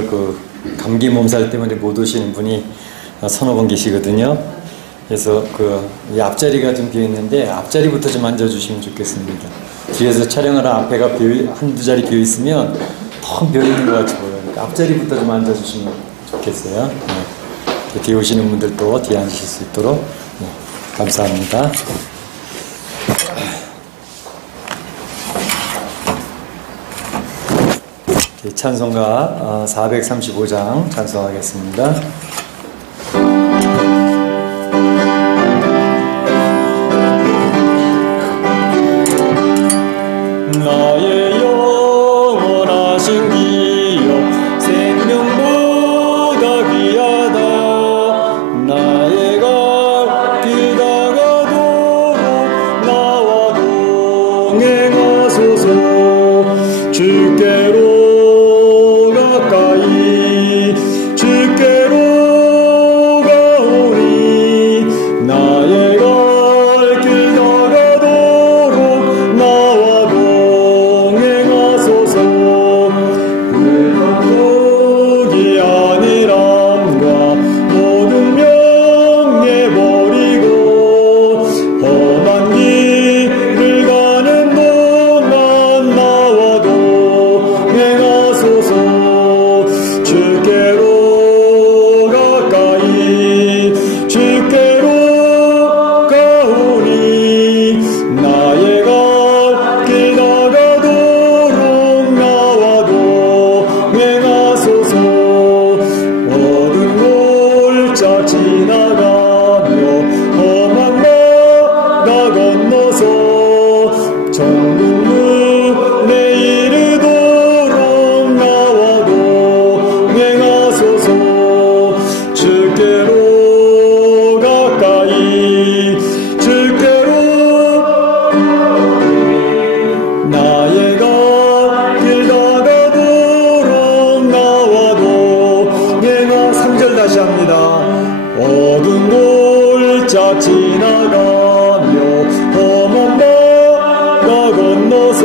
오늘 감기 몸살 때문에 못 오시는 분이 서너 분 계시거든요. 그래서 이 앞자리가 좀 비어 있는데 앞자리부터 좀 앉아주시면 좋겠습니다. 뒤에서 촬영하는 앞에가 한두 자리 비어 있으면 텅 비어 있는 것 같이 보여요. 그러니까 앞자리부터 좀 앉아주시면 좋겠어요. 네. 뒤에 오시는 분들도 뒤에 앉으실 수 있도록. 네. 감사합니다. 찬송가 435장 찬송하겠습니다. 나의 영원하신 기억 생명보다 귀하다. 나의 갈 길 다가도록 나와 동행하소서. 주께로 주께로 가오니 나의 갈 길 다가도록 나와 동행하소서. 포기 아니람과 모든 명예 버리고 험한 길을 가는 동안 나와 동행하소서. 주께로 가까이 주께로 가오니 나의 갈 길 다가도록 나와 동행하소서. 어두운 골짜 지나가며 험한 바다 건너서 천국문에 이르도록 나와 동행하소서. 주께로 가까이 주께로 나의 갈 길 다가도록 나와 동행하. 3절 다시 합니다. 어두운 골짜 지나가며 험한 바다 건너서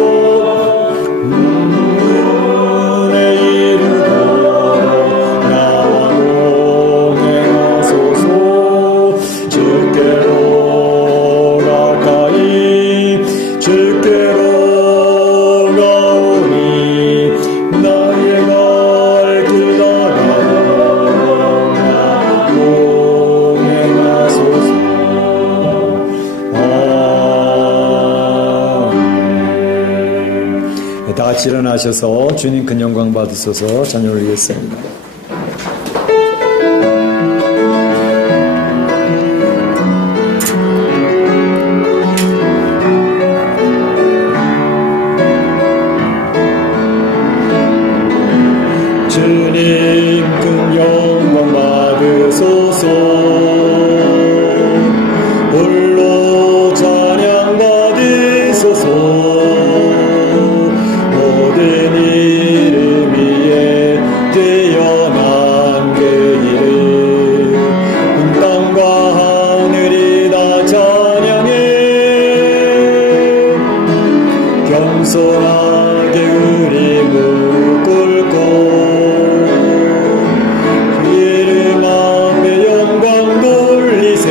다 같이 일어나셔서 주님 큰 영광 받으소서. 찬양 올리겠습니다. 주님 큰 영광 받으소서. 홀로 찬양 받으소서. 모든 이름 위에 뛰어난 그 이름 땅과 하늘이 다 찬양해. 겸손하게 우리 무릎 꿇고 그 이름 앞에 영광 돌리세.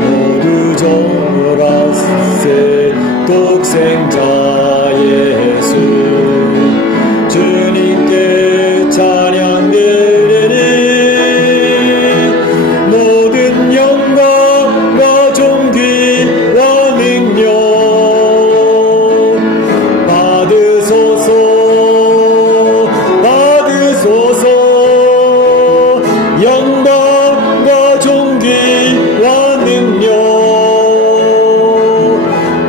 모두 전하세 독생자 예수. 주님께 찬양 드리니 모든 영광과 존귀와 능력 받으소서. 받으소서. 영광과 존귀와 능력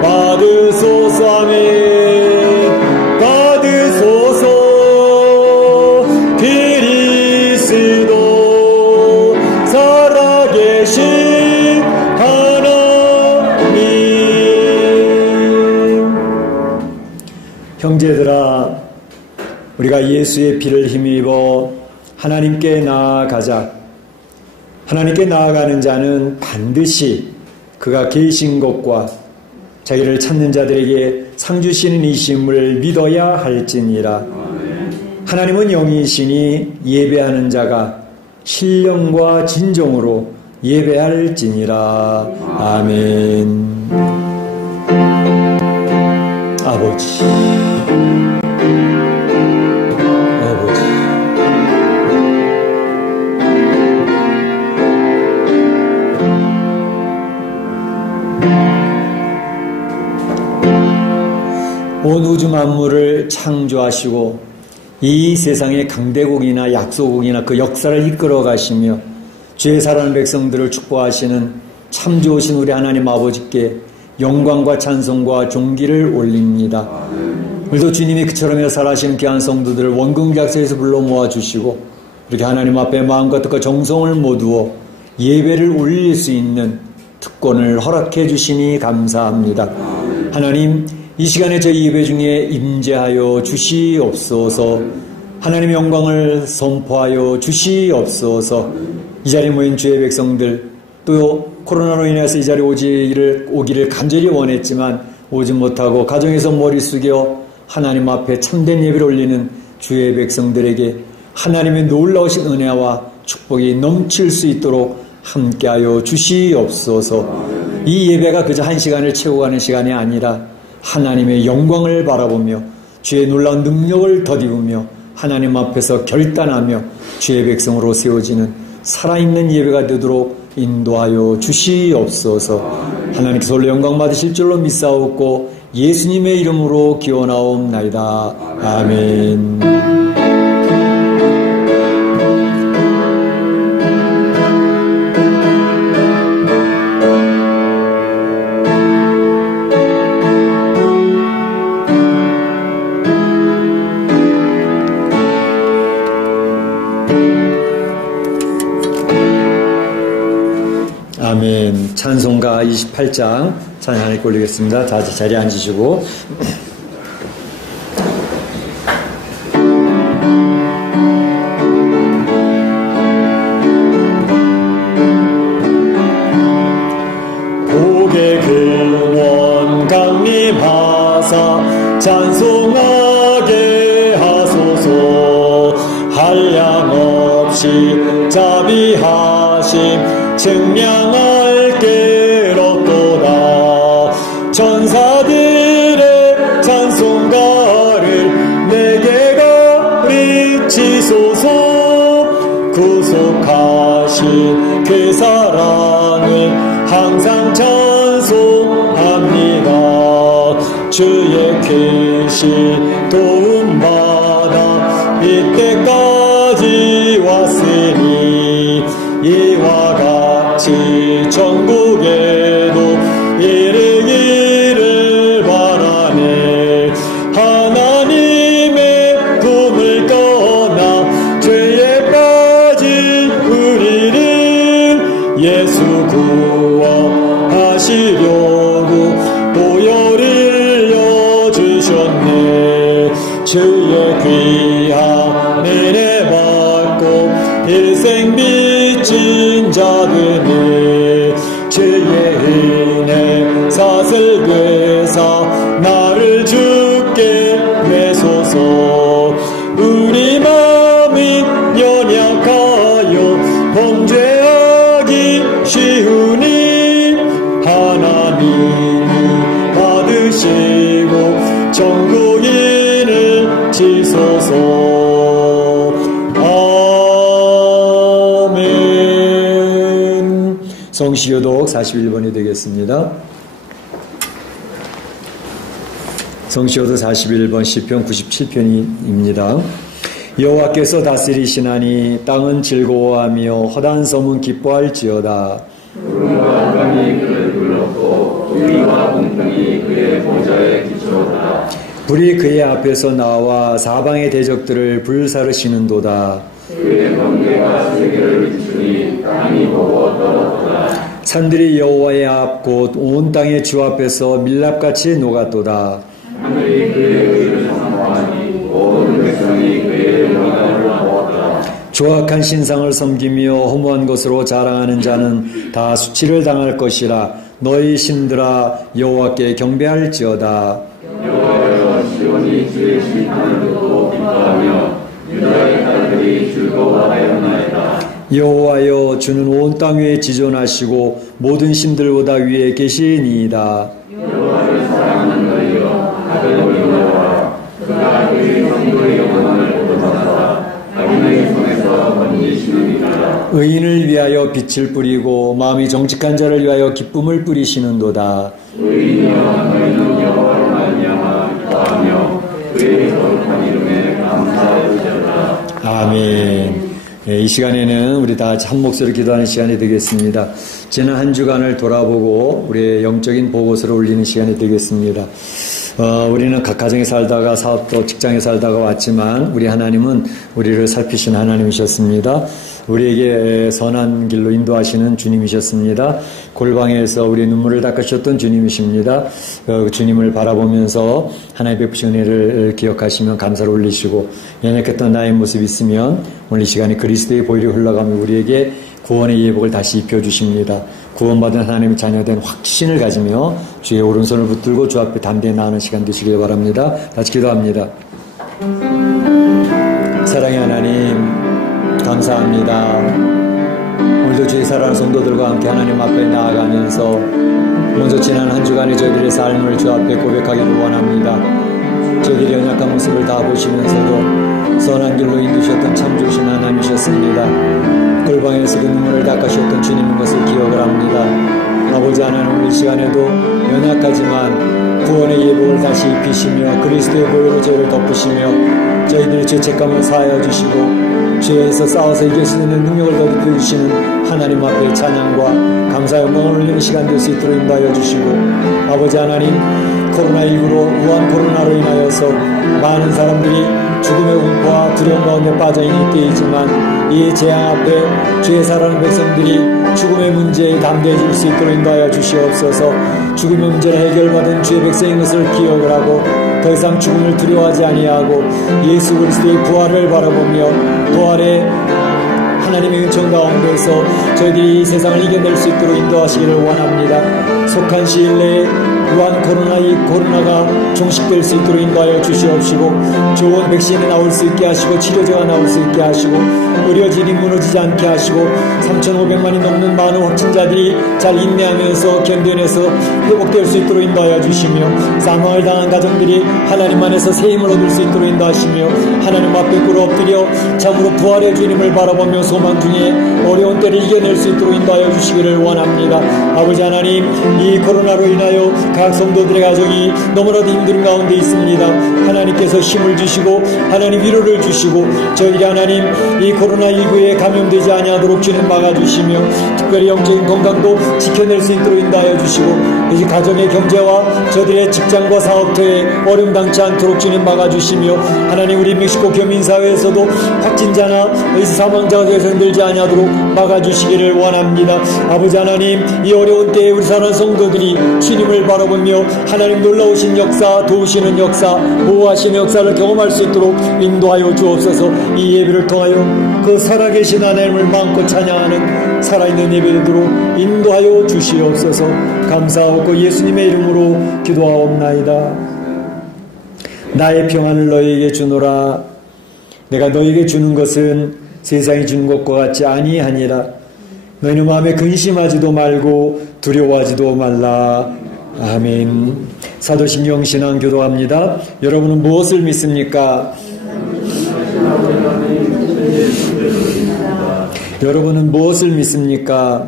받으소서. 아멘. 받으소서. 그리스도 살아계신 하나님. 형제들아, 우리가 예수의 피를 힘입어 하나님께 나아가자. 하나님께 나아가는 자는 반드시 그가 계신 곳과 자기를 찾는 자들에게 상 주시는 이심을 믿어야 할지니라. 하나님은 영이시니 예배하는 자가 신령과 진정으로 예배할지니라. 아멘. 아버지, 온 우주 만물을 창조하시고 이 세상의 강대국이나 약소국이나 그 역사를 이끌어 가시며 죄 사랑하는 백성들을 축복하시는 참 좋으신 우리 하나님 아버지께 영광과 찬송과 존귀를 올립니다. 오늘도 주님이 그처럼 역사하시는 귀한 성도들을 원근각서에서 불러 모아주시고 이렇게 하나님 앞에 마음과 뜻과 정성을 모두어 예배를 올릴 수 있는 특권을 허락해 주시니 감사합니다. 하나님, 이 시간에 저희 예배 중에 임재하여 주시옵소서. 하나님의 영광을 선포하여 주시옵소서. 이 자리에 모인 주의 백성들, 또 코로나로 인해서 이 자리에 오기를 간절히 원했지만 오지 못하고 가정에서 머리 숙여 하나님 앞에 참된 예배를 올리는 주의 백성들에게 하나님의 놀라우신 은혜와 축복이 넘칠 수 있도록 함께하여 주시옵소서. 이 예배가 그저 한 시간을 채우고 가는 시간이 아니라 하나님의 영광을 바라보며 주의 놀라운 능력을 덧입으며 하나님 앞에서 결단하며 주의 백성으로 세워지는 살아있는 예배가 되도록 인도하여 주시옵소서. 하나님께서 홀로 영광 받으실 줄로 믿사옵고 예수님의 이름으로 기원하옵나이다. 아멘. 아멘. 찬송가 28장 찬양을 올리겠습니다. 다 자리에 앉으시고 복의 근원 강림하사 찬송하게 하소서. 한량없이 자비하심 증량할 게롭도다. 천사들의 찬송가를 내게 가르치소서. 구속하신 그 사랑을 항상 찬송합니다. 주의 크신 도움받아 이때까지 왔으니 이와 같이 전국에도 이르기를 바라네. 하나님의 품을 떠나 죄에 빠진 우리를 예수 구원하시려고 보혈을 여주셨네. 주의 귀한 은혜 받고 일생 빚진 자들이 주의 은혜 사슬 괴사 나를 주께 내소서. 우리 마음이 연약하여 범죄하기 쉬우니 하나님이 받으시고 정국인을 지소서. 성시교독 41번이 되겠습니다. 성시교독 41번 시편 97편입니다. 여호와께서 다스리시나니 땅은 즐거워하며 허다한 섬은 기뻐할지어다. 구름과 바람이 그를 불렀고 우리와 공평이 그의 보좌에 기초하다. 불이 그의 앞에서 나와 사방의 대적들을 불사르시는도다. 그의 번개가 세계를 비추니 땅이 보고 떨었도다. 산들이 여호와의 앞 곧 온 땅의 주 앞에서 밀랍같이 녹았도다. 하늘이 그의 의를 선포하니 온 백성이 그의 영광을 보았다. 조악한 신상을 섬기며 허무한 것으로 자랑하는 자는 다 수치를 당할 것이라. 너희 신들아 여호와께 경배할지어다. 여호와여 시온이 주의 심판을 듣고 기뻐하며 여호와여 주는 온 땅 위에 지존하시고 모든 신들보다 위에 계시니이다. 여호와를 사랑하는 너희여 아벨로 여호와 그가 그의 성도의 영혼을 얻어서 악인의 손에서 건지시느니라. 의인을 위하여 빛을 뿌리고 마음이 정직한 자를 위하여 기쁨을 뿌리시는도다. 의인이여 너희는 여호와를 말미암아 기뻐하며 그의 거룩한 이름에 감사할지어다. 아멘. 이 시간에는 우리 다 같이 한 목소리로 기도하는 시간이 되겠습니다. 지난 한 주간을 돌아보고 우리의 영적인 보고서를 올리는 시간이 되겠습니다. 우리는 각 가정에 살다가 사업도 직장에 살다가 왔지만 우리 하나님은 우리를 살피신 하나님이셨습니다. 우리에게 선한 길로 인도하시는 주님이셨습니다. 골방에서 우리의 눈물을 닦으셨던 주님이십니다. 주님을 바라보면서 하나님 베푸신 은혜를 기억하시면 감사를 올리시고 연약했던 나의 모습이 있으면 오늘 이 시간에 그리스도의 보혈이 흘러가며 우리에게 구원의 예복을 다시 입혀주십니다. 구원받은 하나님의 자녀된 확신을 가지며 주의 오른손을 붙들고 주 앞에 담대히 나아가는 시간 되시길 바랍니다. 같이 기도합니다. 사랑의 하나님 감사합니다. 오늘도 주의 사랑하는 성도들과 함께 하나님 앞에 나아가면서 먼저 지난 한 주간의 저희들의 삶을 주 앞에 고백하기를 원합니다. 저희들의 연약한 모습을 다 보시면서도 선한 길로 인도하셨던 참 좋으신 하나님이셨습니다. 골방에서 그 눈물을 닦으셨던 주님인 것을 기억을 합니다. 아버지 하나님 오늘 이 시간에도 연약하지만 구원의 예복을 다시 입히시며 그리스도의 보혈로 저희를 덮으시며 저희들의 죄책감을 사하여 주시고 죄에서 싸워서 이길 수 있는 능력을 더듬어 주시는 하나님 앞에 찬양과 감사 영광을 올리는 시간 될 수 있도록 인도하여 주시고 아버지 하나님 코로나19로 우한 코로나로 인하여서 많은 사람들이 죽음의 공포와 두려움 가운데 빠져있는 때이지만 이 재앙 앞에 주의 사랑하는 백성들이 죽음의 문제에 담대해질 수 있도록 인도하여 주시옵소서. 죽음의 문제를 해결받은 주의 백성인 것을 기억을 하고 더 이상 죽음을 두려워하지 아니하고 예수 그리스도의 부활을 바라보며 부활의 하나님의 은총 가운데서 저희들이 이 세상을 이겨낼 수 있도록 인도하시기를 원합니다. 속한 시일 내에 우한 코로나가 종식될 수 있도록 인도하여 주시옵시고 좋은 백신이 나올 수 있게 하시고 치료제가 나올 수 있게 하시고 의료진이 무너지지 않게 하시고 3,500만이 넘는 많은 확진자들이 잘 인내하면서 견뎌내서 회복될 수 있도록 인도하여 주시며 사망을 당한 가정들이 하나님 안에서 새 힘을 얻을 수 있도록 인도하시며 하나님 앞에 꿇어 엎드려 참으로 부활의 주님을 바라보며 소망 중에 어려운 때를 이겨낼 수 있도록 인도하여 주시기를 원합니다. 아버지 하나님 이 코로나로 인하여 각 성도들의 가정이 너무나도 힘든 가운데 있습니다. 하나님께서 힘을 주시고 하나님 위로를 주시고 저희들이 하나님 이 코로나19에 감염되지 아니하도록 주님 막아주시며 특별히 영적인 건강도 지켜낼 수 있도록 인도하여 주시고 이 가정의 경제와 저들의 직장과 사업터에 어려움 당치 않도록 주님 막아주시며 하나님 우리 멕시코 교민사회에서도 확진자나 사망자가 들지 아니하도록 막아주시기를 원합니다. 아버지 하나님 이 어려운 때에 우리 사랑하는 성도들이 주님을 바라보며 하나님 놀라우신 역사 도우시는 역사 보호하시는 역사를 경험할 수 있도록 인도하여 주옵소서. 이 예배를 통하여 그 살아계신 하나님을 마음껏 찬양하는 살아있는 예배 되도록 인도하여 주시옵소서. 감사하고 예수님의 이름으로 기도하옵나이다. 나의 평안을 너희에게 주노라. 내가 너희에게 주는 것은 세상이 주는 것과 같지 아니하니라. 너희는 마음에 근심하지도 말고 두려워하지도 말라. 아멘. 사도신경 신앙 교도합니다. 여러분은 무엇을 믿습니까? 여러분은 무엇을 믿습니까?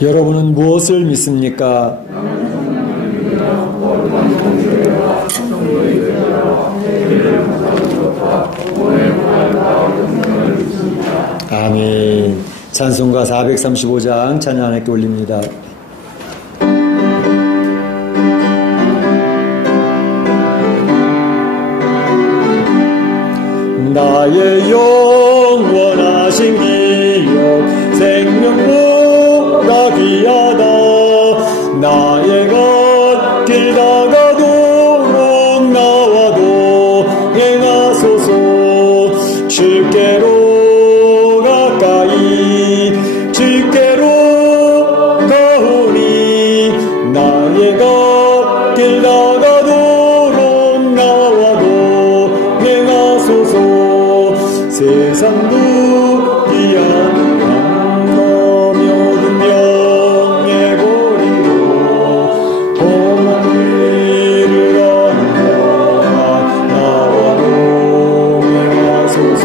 여러분은 무엇을 믿습니까? 아멘. 찬송가 435장 찬양 하나님께 올립니다. 나의 영원하신 기억 생명보다 귀하다. 나의 하소서. 주께로 가까이 주께로 가오니 나의 곁길 나가도록 나와 동행하소서. 세상도 피하는 모든 병에 버리고 험한 길을 가는 나와 동행하소서.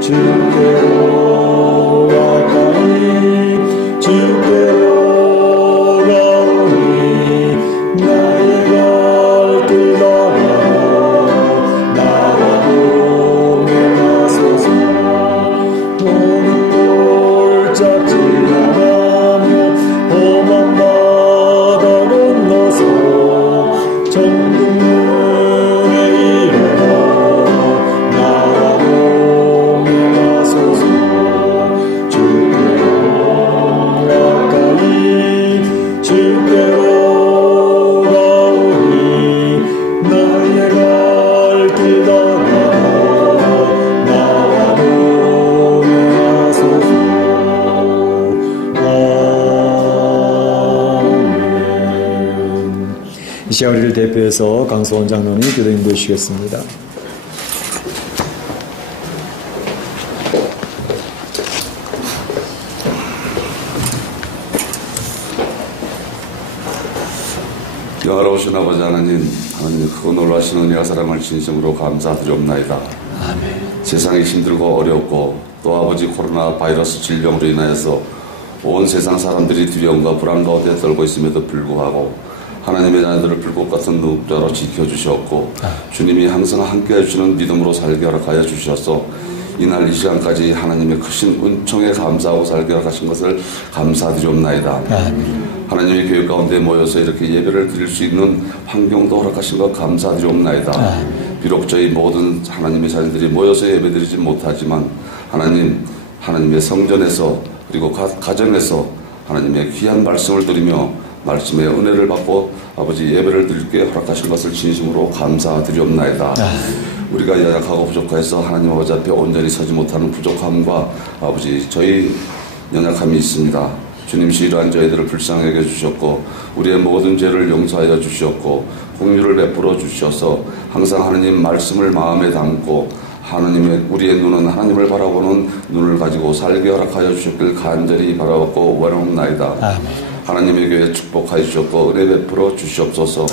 주께로 가까이 주께로 가오니 나의 갈길 나가도록 나와 동행하소서. 모든 걸 잡지 않으며 험한 바다 건너서 정금문에 이르러 나와 동행하소서. 주께로 가까이 주께로 가오니 나의 갈길 나가도록 나와 동행하소서. 아멘. 이 시간 우리를 대표해서 강소원 장로님 기도 인도해 주시겠습니다. 영화로우신 아버지 하나님, 하나님 크고 놀라신 은혜와 사랑을 진심으로 감사드리옵나이다. 세상이 힘들고 어렵고 또 아버지 코로나 바이러스 질병으로 인하여서 온 세상 사람들이 두려움과 불안 가운데 떨고 있음에도 불구하고 하나님의 자녀들을 불꽃 같은 눈자로 지켜주셨고 주님이 항상 함께 해주시는 믿음으로 살게 허락하여 주셔서 이날 이 시간까지 하나님의 크신 은총에 감사하고 살게 허락하신 것을 감사드리옵나이다. 하나님의 교회 가운데 모여서 이렇게 예배를 드릴 수 있는 환경도 허락하신 것 감사드리옵나이다. 비록 저희 모든 하나님의 자녀들이 모여서 예배드리지 못하지만 하나님의 성전에서 그리고 가정에서 하나님의 귀한 말씀을 드리며 말씀의 은혜를 받고 아버지 예배를 드릴게 허락하신 것을 진심으로 감사드리옵나이다. 우리가 연약하고 부족해서 하나님 아버지 앞에 온전히 서지 못하는 부족함과 아버지 저희 연약함이 있습니다. 주님이 이러한 저희들을 불쌍하게 해주셨고 우리의 모든 죄를 용서하여 주셨고 긍휼을 베풀어 주셔서 항상 하나님 말씀을 마음에 담고 우리의 눈은 하나님을 바라보는 눈을 가지고 살게 허락하여 주셨길 간절히 바라보고 원하옵나이다. 하나님의 교회 축복하여 주셨고 은혜 베풀어 주시옵소서.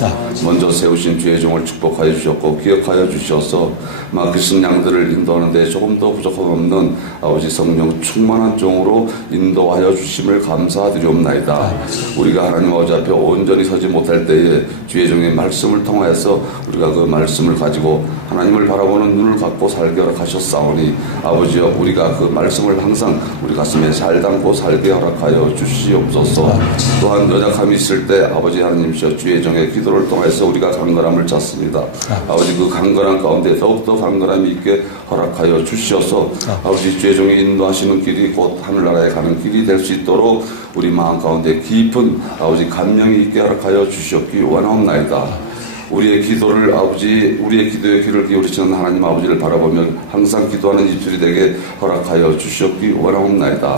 먼저 세우신 주의 종을 축복하여 주셨고 기억하여 주셔서 맡기신 양들을 인도하는 데 조금 더 부족함 없는 아버지 성령 충만한 종으로 인도하여 주심을 감사드리옵나이다. 우리가 하나님 아버지 앞에 온전히 서지 못할 때에 주의 종의 말씀을 통하여서 우리가 그 말씀을 가지고 하나님을 바라보는 눈을 갖고 살게 허락하셨사오니 아버지여 우리가 그 말씀을 항상 우리 가슴에 잘 담고 살게 허락하여 주시옵소서. 또한 연약함이 있을 때 아버지 하나님이시여 주의 종의 기도를 통해서 우리가 강건함을 찾습니다. 아버지 그 강건함 가운데 더욱더 강건함이 있게 허락하여 주시어서 아버지 주의 종이 인도하시는 길이 곧 하늘나라에 가는 길이 될 수 있도록 우리 마음 가운데 깊은 아버지 감명이 있게 허락하여 주시옵기 원하옵나이다. 우리의 기도를 우리의 기도의 귀를 기울이시는 하나님 아버지를 바라보며 항상 기도하는 입술이 되게 허락하여 주시옵기 원하옵나이다.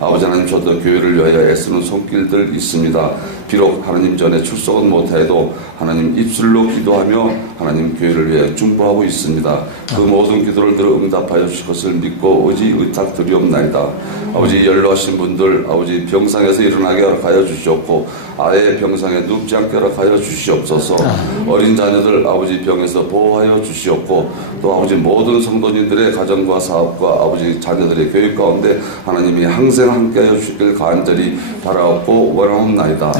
아버지 하나님 저도 교회를 위하여 애쓰는 손길들 있습니다. 비록 하나님 전에 출석은 못해도 하나님 입술로 기도하며 하나님 교회를 위해 중보하고 있습니다. 그 모든 기도를 들어 응답하여 주실 것을 믿고 의탁드리옵나이다. 아버지 연로하신 분들 아버지 병상에서 일어나게 허락하여 주시옵고 아예 병상에 눕지 않게 허락하여 주시옵소서. 어린 자녀들 아버지 병에서 보호하여 주시옵고 또 아버지 모든 성도님들의 가정과 사업과 아버지 자녀들의 교육 가운데 하나님이 항상 함께하여 주시길 간절히 바라옵고 원하옵나이다.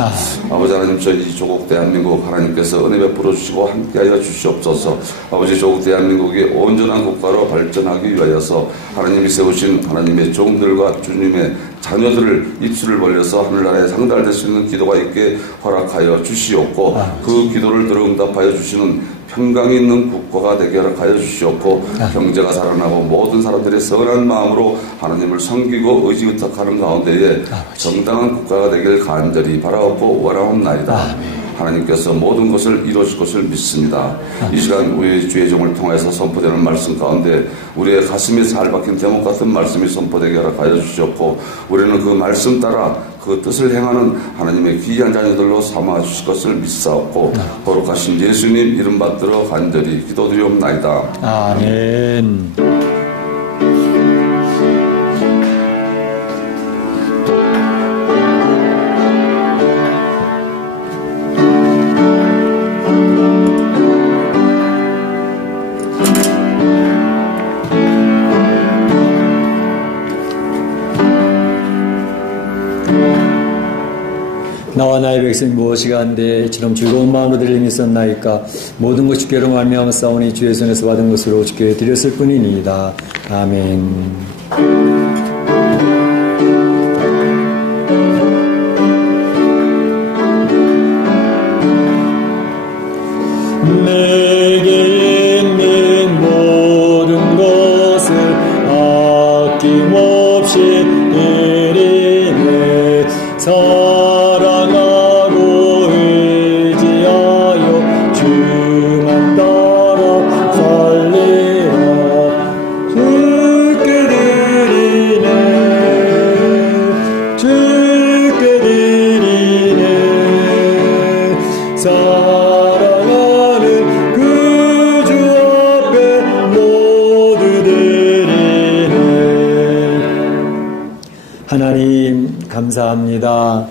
아버지 하나님 저희 조국 대한민국 하나님께서 은혜 베풀어 주시고 함께하여 주시옵소서. 아버지 조국 대한민국이 온전한 국가로 발전하기 위하여서 하나님이 세우신 하나님의 종들과 주님의 자녀들을 입술을 벌려서 하늘나라에 상달될 수 있는 기도가 있게 허락하여 주시옵고 그 기도를 들어 응답하여 주시는 평강이 있는 국가가 되게 허락하여 주시옵고 경제가 살아나고 모든 사람들의 선한 마음으로 하나님을 섬기고 의지의탁하는 가운데에 정당한 국가가 되길 간절히 바라옵고 원하옵나이다. 하나님께서 모든 것을 이루실 것을 믿습니다. 이 시간 우리 주의 종을 통해서 선포되는 말씀 가운데 우리의 가슴에 살 박힌 대목 같은 말씀이 선포되게 허락하여 주셨고, 우리는 그 말씀 따라 그 뜻을 행하는 하나님의 귀한 자녀들로 삼아 주실 것을 믿사옵고, 거룩하신 예수님 이름 받들어 간절히 기도드리옵나이다. 아멘. 나와 나의 백성이 무엇이가 한데 이처럼 즐거운 마음으로 드릴 힘이 있었나이까. 모든 것이 주께로 말미암아 싸우니 주의 손에서 받은 것으로 주께 드렸을 뿐이니이다. 아멘. 내게 있는 모든 것을 아낌없이 드리네. 사랑하고 의지하여 주만 따라 살리라. 주께 드리네, 주께 드리네. 사랑하는 그 주 앞에 모두 드리네. 하나님 감사합니다.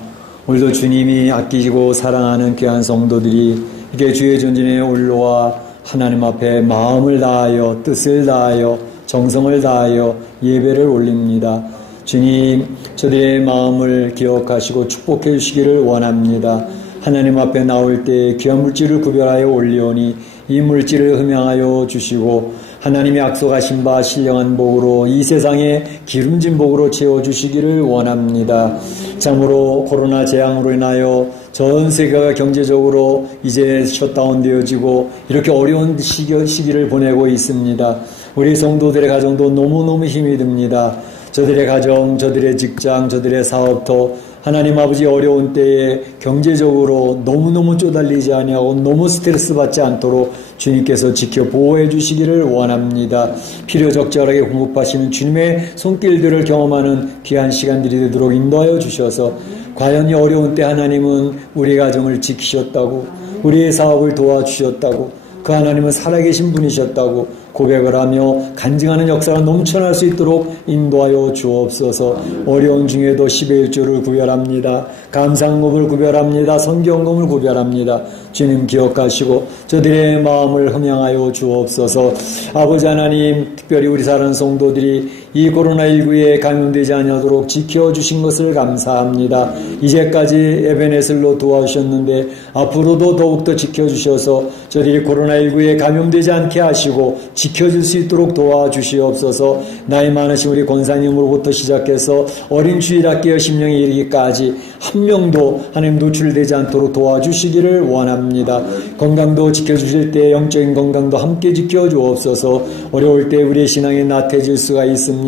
오늘도 주님이 아끼시고 사랑하는 귀한 성도들이 이렇게 주의 전진에 올라와 하나님 앞에 마음을 다하여 뜻을 다하여 정성을 다하여 예배를 올립니다. 주님, 저들의 마음을 기억하시고 축복해 주시기를 원합니다. 하나님 앞에 나올 때 귀한 물질을 구별하여 올리오니 이 물질을 흠양하여 주시고 하나님이 약속하신 바 신령한 복으로 이 세상에 기름진 복으로 채워주시기를 원합니다. 참으로 코로나 재앙으로 인하여 전 세계가 경제적으로 이제 셧다운 되어지고 이렇게 어려운 시기를 보내고 있습니다. 우리 성도들의 가정도 너무너무 힘이 듭니다. 저들의 가정, 저들의 직장, 저들의 사업도 하나님 아버지 어려운 때에 경제적으로 너무너무 쪼달리지 아니하고 너무 스트레스 받지 않도록 주님께서 지켜 보호해 주시기를 원합니다. 필요 적절하게 공급하시는 주님의 손길들을 경험하는 귀한 시간들이 되도록 인도하여 주셔서 과연 이 어려운 때 하나님은 우리 가정을 지키셨다고, 우리의 사업을 도와주셨다고, 그 하나님은 살아계신 분이셨다고 고백을 하며 간증하는 역사가 넘쳐날 수 있도록 인도하여 주옵소서. 어려운 중에도 10의 1조를 구별합니다. 감상금을 구별합니다. 성경금을 구별합니다. 주님 기억하시고 저들의 마음을 흠양하여 주옵소서. 아버지 하나님, 특별히 우리 사랑하는 성도들이 이 코로나19에 감염되지 아니하도록 지켜주신 것을 감사합니다. 이제까지 에베네슬로 도와주셨는데 앞으로도 더욱더 지켜주셔서 저들이 코로나19에 감염되지 않게 하시고 지켜줄 수 있도록 도와주시옵소서. 나이 많으신 우리 권사님으로부터 시작해서 어린 주일학교 심령에 이르기까지 한 명도 하나님 노출되지 않도록 도와주시기를 원합니다. 건강도 지켜주실 때 영적인 건강도 함께 지켜주옵소서. 어려울 때 우리의 신앙이 나태해질 수가 있습니다.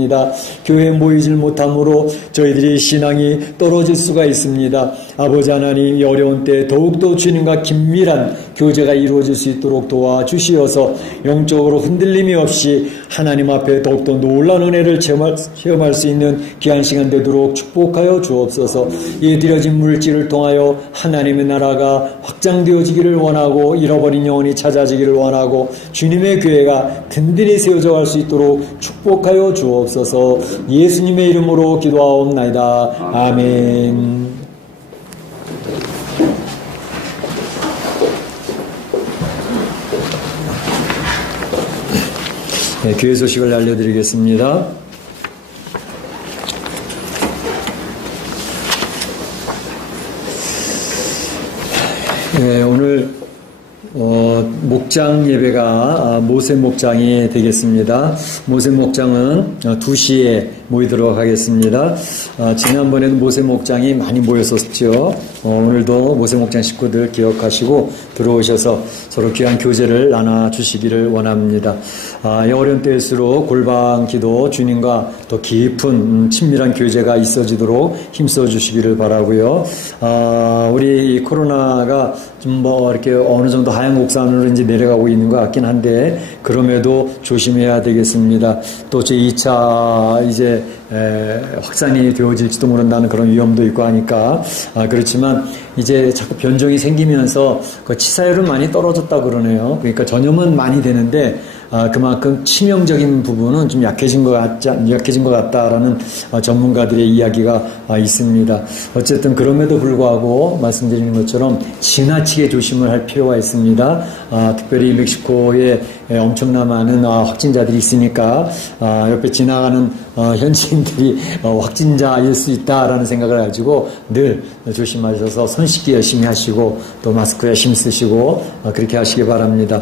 교회에 모이질 못함으로 저희들이 신앙이 떨어질 수가 있습니다. 아버지 하나님, 이 어려운 때 더욱더 주님과 긴밀한 교제가 이루어질 수 있도록 도와주시어서 영적으로 흔들림이 없이 하나님 앞에 더욱더 놀라운 은혜를 체험할 수 있는 귀한 시간 되도록 축복하여 주옵소서. 이 드려진 물질을 통하여 하나님의 나라가 확장되어지기를 원하고 잃어버린 영혼이 찾아지기를 원하고 주님의 교회가 든든히 세워져 갈 수 있도록 축복하여 주옵소서. 예수님의 이름으로 기도하옵나이다. 아멘. 네, 교회 소식을 알려드리겠습니다. 네, 오늘 목장 예배가 모세 목장이 되겠습니다. 모세 목장은 2시에 모이도록 하겠습니다. 지난번에도 모세 목장이 많이 모였었죠. 오늘도 모세 목장 식구들 기억하시고 들어오셔서 서로 귀한 교제를 나눠주시기를 원합니다. 이 어려운 때일수록 골방 기도, 주님과 더 깊은 친밀한 교제가 있어지도록 힘써 주시기를 바라고요. 우리 이 코로나가 좀 이렇게 어느 정도 하향 곡선으로 이제 내려가고 있는 것 같긴 한데, 그럼에도 조심해야 되겠습니다. 또 제2차 이제 확산이 되어질지도 모른다는 그런 위험도 있고 하니까, 그렇지만 이제 자꾸 변종이 생기면서 그 치사율은 많이 떨어졌다 그러네요. 그러니까 전염은 많이 되는데, 그만큼 치명적인 부분은 좀 약해진 것 같다라는 전문가들의 이야기가 있습니다. 어쨌든 그럼에도 불구하고 말씀드리는 것처럼 지나치게 조심을 할 필요가 있습니다. 특별히 멕시코에 엄청나 많은 확진자들이 있으니까 옆에 지나가는 현지인들이 확진자일 수 있다라는 생각을 가지고 늘 조심하셔서 손 씻기 열심히 하시고 또 마스크 열심히 쓰시고 그렇게 하시기 바랍니다.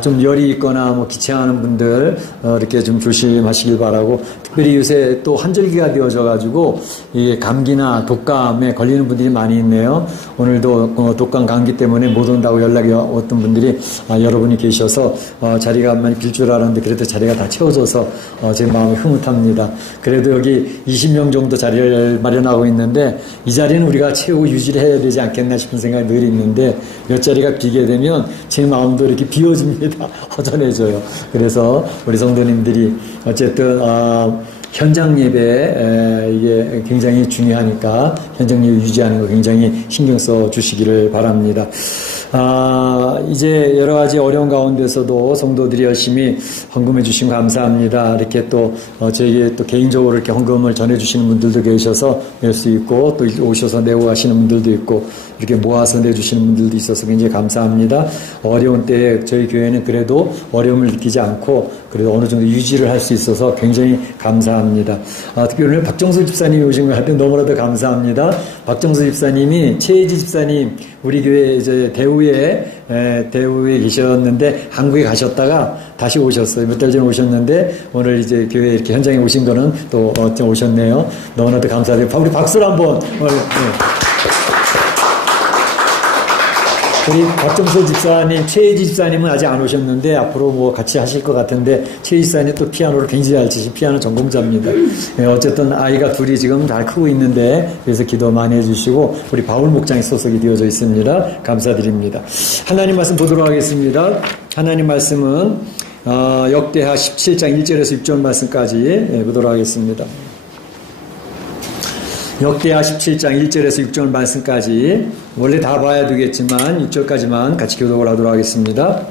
좀 열이 있거나 뭐 기침하는 분들 이렇게 좀 조심하시길 바라고, 특별히 요새 또 환절기가 되어져 가지고 이 감기나 독감에 걸리는 분들이 많이 있네요. 오늘도 독감 감기 때문에 못 온다고 연락이 왔던 분들이 여러분이 계셔서 자리가 많이 빌 줄 알았는데 그래도 자리가 다 채워져서 제 마음이 흐뭇합니다. 그래도 여기 20명 정도 자리를 마련하고 있는데 이 자리는 우리가 채우고 유지를 해야 되지 않겠나 싶은 생각이 늘 있는데, 몇 자리가 비게 되면 제 마음도 이렇게 비워집니다. 허전해져요. 그래서 우리 성도님들이 어쨌든 현장 예배 이게 굉장히 중요하니까 현장 예배 유지하는 거 굉장히 신경 써 주시기를 바랍니다. 이제 여러 가지 어려운 가운데서도 성도들이 열심히 헌금해 주시면 감사합니다. 이렇게 또 저에게 또 개인적으로 이렇게 헌금을 전해 주시는 분들도 계셔서 낼 수 있고, 또 오셔서 내고 가시는 분들도 있고, 이렇게 모아서 내주시는 분들도 있어서 굉장히 감사합니다. 어려운 때에 저희 교회는 그래도 어려움을 느끼지 않고 그래도 어느 정도 유지를 할 수 있어서 굉장히 감사합니다. 특히 오늘 박정수 집사님이 오신 것 같아요. 너무나도 감사합니다. 박정수 집사님이 최혜지 집사님 우리 교회 이제 대우에 계셨는데 한국에 가셨다가 다시 오셨어요. 몇 달 전에 오셨는데 오늘 이제 교회 이렇게 현장에 오신 거는 또 오셨네요. 너무나도 감사드리고 우리 박수를 한번 우리 박정수 집사님, 최혜지 집사님은 아직 안 오셨는데 앞으로 뭐 같이 하실 것 같은데, 최혜지 집사님 또 피아노를 굉장히 잘 치시, 피아노 전공자입니다. 어쨌든 아이가 둘이 지금 잘 크고 있는데, 그래서 기도 많이 해주시고, 우리 바울 목장에 소속이 되어져 있습니다. 감사드립니다. 하나님 말씀 보도록 하겠습니다. 하나님 말씀은 역대하 17장 1절에서 6절 말씀까지 보도록 하겠습니다. 역대하 17장 1절에서 6절 말씀까지 원래 다 봐야 되겠지만 6절까지만 같이 교독을 하도록 하겠습니다.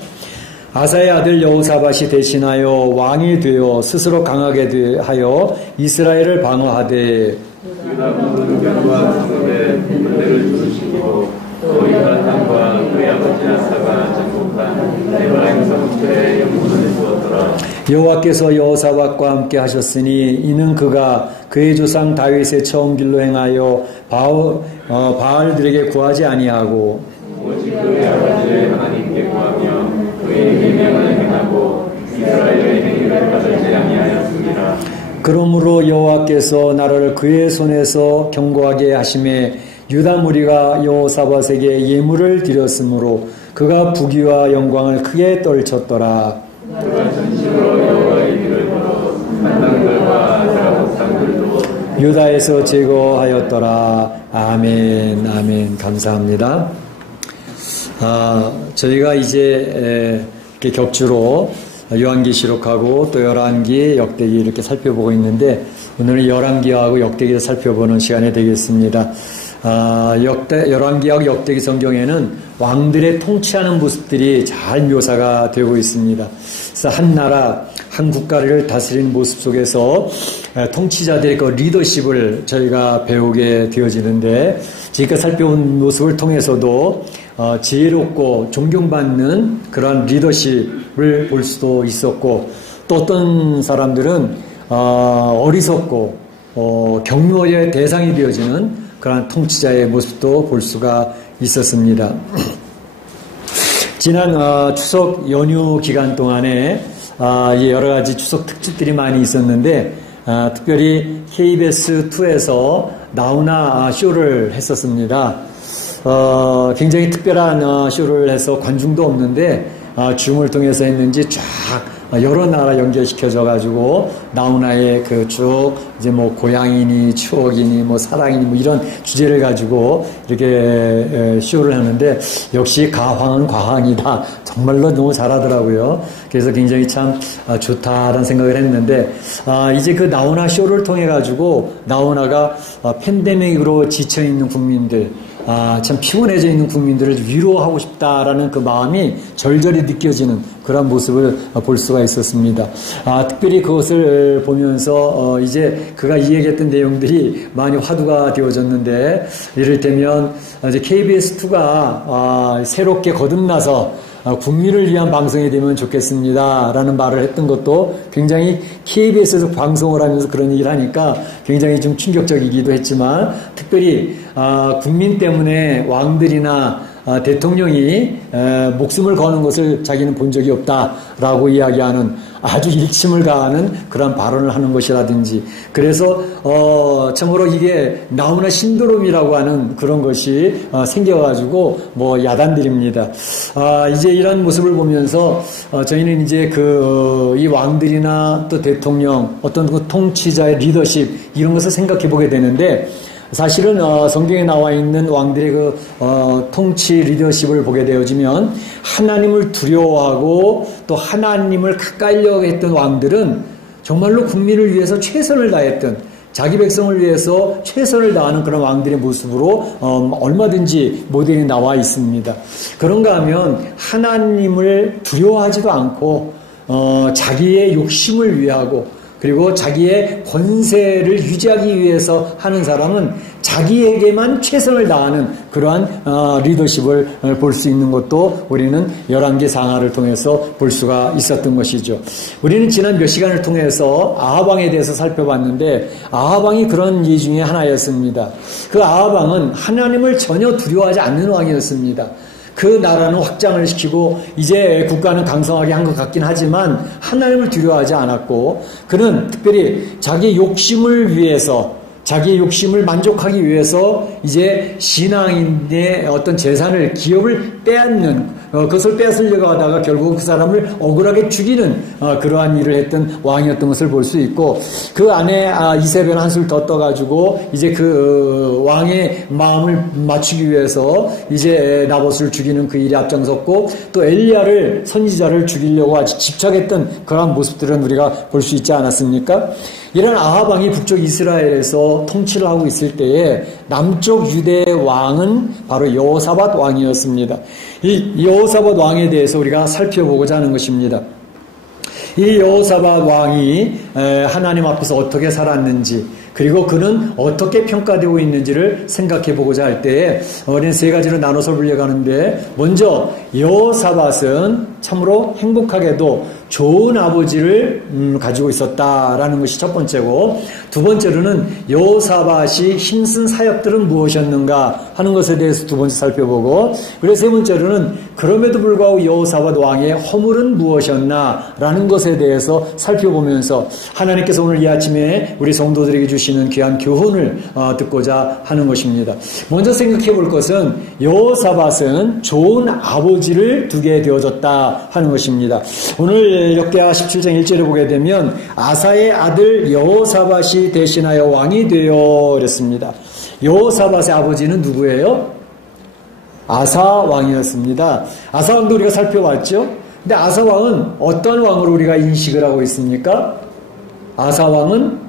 아사의 아들 여호사밧이 대신하여 왕이 되어 스스로 강하게 하여 이스라엘을 방어하되 유다 모든 견과 성읍에 군대를 두르시고 또 유다 땅과 그의 아버지 아사가 정복한 에브라임 성읍에 영문을 두었더라. 여호와께서 여호사밧과 함께 하셨으니 이는 그가 그의 조상 다윗의 처음 길로 행하여 바알들에게 구하지 아니하고 오직 그의 아버지의 하나님께 구하며 그의 계명을 행하고 이스라엘의 행위를 받지 아니하였습니다. 그러므로 여호와께서 나라를 그의 손에서 견고하게 하심에 유다 무리가 여호사밧에게 예물을 드렸으므로 그가 부귀와 영광을 크게 떨쳤더라. 그가 전심으로 여호와의 길을 걸어 산당들과 아세라 산들도 유다에서 제거하였더라. 아멘, 아멘. 감사합니다. 저희가 이제 이렇게 격주로 요한계시록하고 또 열왕기, 역대기 이렇게 살펴보고 있는데, 오늘은 열왕기하고 역대기를 살펴보는 시간이 되겠습니다. 열왕기하고 역대기 성경에는 왕들의 통치하는 모습들이 잘 묘사가 되고 있습니다. 그래서 한 나라, 한 국가를 다스리는 모습 속에서 통치자들의 그 리더십을 저희가 배우게 되어지는데, 지금까지 살펴본 모습을 통해서도 지혜롭고 존경받는 그러한 리더십을 볼 수도 있었고, 또 어떤 사람들은 어리석고 경멸의 대상이 되어지는 그러한 통치자의 모습도 볼 수가 있었습니다. 지난 추석 연휴 기간 동안에 여러 가지 추석 특집들이 많이 있었는데 특별히 KBS2에서 나훈아 쇼를 했었습니다. 굉장히 특별한 쇼를 해서 관중도 없는데 줌을 통해서 했는지 쫙 여러 나라 연결시켜줘가지고 나훈아의 그 쭉 이제 뭐 고향이니 추억이니 뭐 사랑이니 뭐 이런 주제를 가지고 이렇게 쇼를 하는데 역시 가황은 과황이다. 정말로 너무 잘하더라고요. 그래서 굉장히 참 좋다라는 생각을 했는데 이제 그 나훈아 쇼를 통해 가지고 나훈아가 팬데믹으로 지쳐 있는 국민들 참 피곤해져 있는 국민들을 위로하고 싶다라는 그 마음이 절절히 느껴지는 그런 모습을 볼 수가 있었습니다. 특별히 그것을 보면서 이제 그가 이야기했던 내용들이 많이 화두가 되어졌는데 이를테면 이제 KBS2가 새롭게 거듭나서 국민을 위한 방송이 되면 좋겠습니다라는 말을 했던 것도 굉장히 KBS에서 방송을 하면서 그런 얘기를 하니까 굉장히 좀 충격적이기도 했지만 특별히 국민 때문에 왕들이나 대통령이 목숨을 거는 것을 자기는 본 적이 없다라고 이야기하는 아주 일침을 가하는 그런 발언을 하는 것이라든지 그래서 참으로 이게 나훈아 신도롬이라고 하는 그런 것이 생겨가지고 뭐 야단들입니다. 이제 이런 모습을 보면서 저희는 이제 이 왕들이나 또 대통령 어떤 그 통치자의 리더십 이런 것을 생각해 보게 되는데 사실은 성경에 나와 있는 왕들의 그 통치 리더십을 보게 되어지면 하나님을 두려워하고 또 하나님을 가까이려고 했던 왕들은 정말로 국민을 위해서 최선을 다했던 자기 백성을 위해서 최선을 다하는 그런 왕들의 모습으로 얼마든지 모델이 나와 있습니다. 그런가 하면 하나님을 두려워하지도 않고 자기의 욕심을 위하고 그리고 자기의 권세를 유지하기 위해서 하는 사람은 자기에게만 최선을 다하는 그러한 리더십을 볼 수 있는 것도 우리는 열왕기 상하를 통해서 볼 수가 있었던 것이죠. 우리는 지난 몇 시간을 통해서 아합 왕에 대해서 살펴봤는데 아합 왕이 그런 예 중에 하나였습니다. 그 아합 왕은 하나님을 전혀 두려워하지 않는 왕이었습니다. 그 나라는 확장을 시키고 이제 국가는 강성하게 한 것 같긴 하지만 하나님을 두려워하지 않았고 그는 특별히 자기 욕심을 위해서 자기의 욕심을 만족하기 위해서 이제 신앙인의 어떤 재산을 기업을 빼앗는 그것을 뺏으려고 하다가 결국 그 사람을 억울하게 죽이는 그러한 일을 했던 왕이었던 것을 볼 수 있고 그 안에 이세벨 한술 더 떠가지고 이제 그 왕의 마음을 맞추기 위해서 이제 나봇을 죽이는 그 일에 앞장섰고 또 엘리야를 선지자를 죽이려고 아주 집착했던 그러한 모습들은 우리가 볼 수 있지 않았습니까? 이런 아합 왕이 북쪽 이스라엘에서 통치를 하고 있을 때에 남쪽 유대의 왕은 바로 여호사밧 왕이었습니다. 이 여호사밧 왕에 대해서 우리가 살펴보고자 하는 것입니다. 이 여호사밧 왕이 하나님 앞에서 어떻게 살았는지 그리고 그는 어떻게 평가되고 있는지를 생각해 보고자 할 때에 우리는 세 가지로 나눠서 분류하는데 먼저 여호사밧은 참으로 행복하게도 좋은 아버지를 가지고 있었다라는 것이 첫 번째고 두 번째로는 여호사밧이 힘쓴 사역들은 무엇이었는가 하는 것에 대해서 두 번째 살펴보고 그리고 세 번째로는 그럼에도 불구하고 여호사밧 왕의 허물은 무엇이었나라는 것에 대해서 살펴보면서 하나님께서 오늘 이 아침에 우리 성도들에게 주시는 귀한 교훈을 듣고자 하는 것입니다. 먼저 생각해 볼 것은 여호사밧은 좋은 아버지를 두게 되어졌다 하는 것입니다. 오늘 역대하 17장 1절에 보게 되면 아사의 아들 여호사밧이 대신하여 왕이 되어 그랬습니다. 여호사밧의 아버지는 누구예요? 아사 왕이었습니다. 아사 왕도 우리가 살펴봤죠? 근데 아사 왕은 어떤 왕으로 우리가 인식을 하고 있습니까? 아사 왕은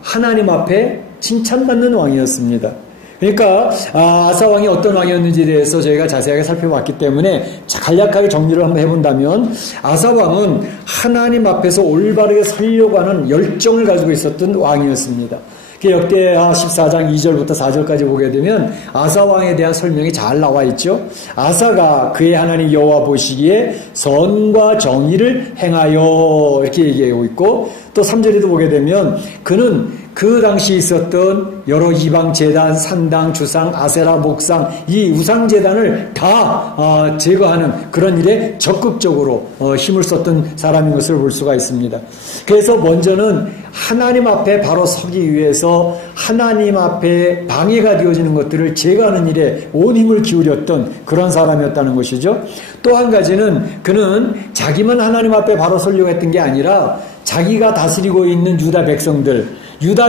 하나님 앞에 칭찬받는 왕이었습니다. 그러니까 아사 왕이 어떤 왕이었는지에 대해서 저희가 자세하게 살펴봤기 때문에 간략하게 정리를 한번 해본다면 아사 왕은 하나님 앞에서 올바르게 서려고 하는 열정을 가지고 있었던 왕이었습니다. 역대하 14장 2절부터 4절까지 보게 되면 아사 왕에 대한 설명이 잘 나와 있죠. 아사가 그의 하나님 여호와 보시기에 선과 정의를 행하여 이렇게 얘기하고 있고 또 3절에도 보게 되면 그는 그 당시 있었던 여러 이방 제단, 산당, 주상, 아세라, 목상, 이 우상 제단을 다 제거하는 그런 일에 적극적으로 힘을 썼던 사람인 것을 볼 수가 있습니다. 그래서 먼저는 하나님 앞에 바로 서기 위해서 하나님 앞에 방해가 되어지는 것들을 제거하는 일에 온 힘을 기울였던 그런 사람이었다는 것이죠. 또 한 가지는 그는 자기만 하나님 앞에 바로 서려고 했던 게 아니라 자기가 다스리고 있는 유다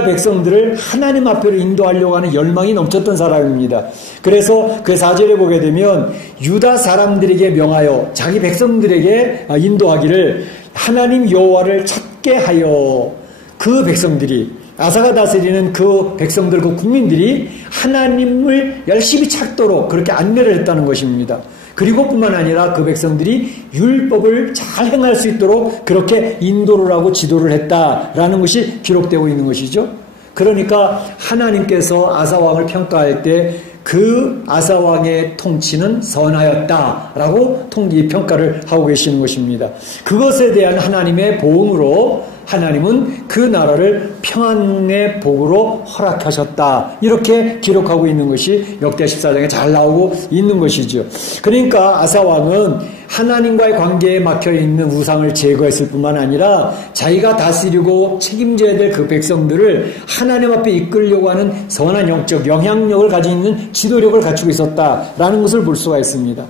백성들을 하나님 앞으로 인도하려고 하는 열망이 넘쳤던 사람입니다. 그래서 그 4절에 보게 되면 유다 사람들에게 명하여 자기 백성들에게 인도하기를 하나님 여호와를 찾게 하여 그 백성들이 아사가 다스리는 그 백성들, 그 국민들이 하나님을 열심히 찾도록 그렇게 안내를 했다는 것입니다. 그리고 뿐만 아니라 그 백성들이 율법을 잘 행할 수 있도록 그렇게 인도를 하고 지도를 했다라는 것이 기록되고 있는 것이죠. 그러니까 하나님께서 아사왕을 평가할 때 그 아사왕의 통치는 선하였다라고 평가를 하고 계시는 것입니다. 그것에 대한 하나님의 보응으로 하나님은 그 나라를 평안의 복으로 허락하셨다. 이렇게 기록하고 있는 것이 역대 14장에 잘 나오고 있는 것이죠. 그러니까 아사왕은 하나님과의 관계에 막혀있는 우상을 제거했을 뿐만 아니라 자기가 다스리고 책임져야 될 그 백성들을 하나님 앞에 이끌려고 하는 선한 영적 영향력을 가지고 있는 지도력을 갖추고 있었다라는 것을 볼 수가 있습니다.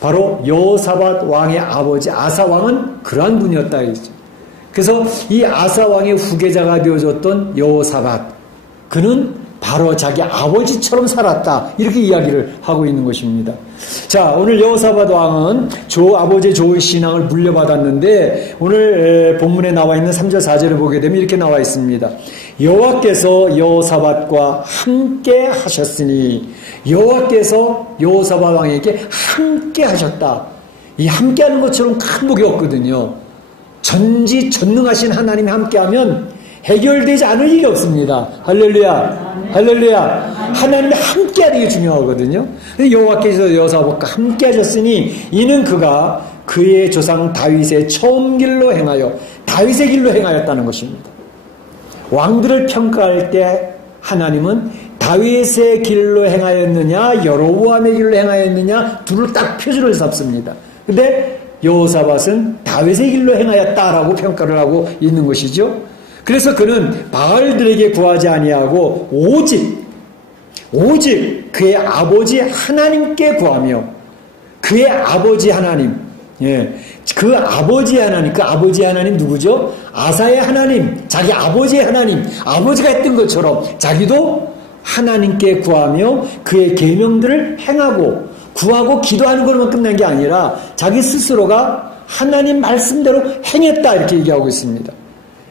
바로 여호사밧 왕의 아버지 아사왕은 그러한 분이었다. 그래서 이 아사왕의 후계자가 되어졌던 여호사밧, 그는 바로 자기 아버지처럼 살았다. 이렇게 이야기를 하고 있는 것입니다. 자, 오늘 여호사밧 왕은 아버지의 좋은 신앙을 물려받았는데 오늘 본문에 나와 있는 3절 4절을 보게 되면 이렇게 나와 있습니다. 여호와께서 여호사밧과 함께 하셨으니, 여호와께서 여호사밧 왕에게 함께 하셨다. 이 함께 하는 것처럼 큰 복이 없거든요. 전지전능하신 하나님이 함께하면 해결되지 않을 일이 없습니다. 할렐루야, 할렐루야. 하나님이 함께하는 게 중요하거든요. 여호와께서 여호사밧과 함께하셨으니 이는 그가 그의 조상 다윗의 처음 길로 행하여 다윗의 길로 행하였다는 것입니다. 왕들을 평가할 때 하나님은 다윗의 길로 행하였느냐 여로보암의 길로 행하였느냐 둘을 딱 표준을 삼습니다. 근데 여호사밧은 다윗의 길로 행하였다라고 평가를 하고 있는 것이죠. 그래서 그는 바알들에게 구하지 아니하고 오직 그의 아버지 하나님께 구하며 그의 아버지 하나님, 그 아버지 하나님 누구죠? 아사의 하나님, 자기 아버지의 하나님, 아버지가 했던 것처럼 자기도 하나님께 구하며 그의 계명들을 행하고 구하고 기도하는 것만 끝난 게 아니라 자기 스스로가 하나님 말씀대로 행했다 이렇게 얘기하고 있습니다.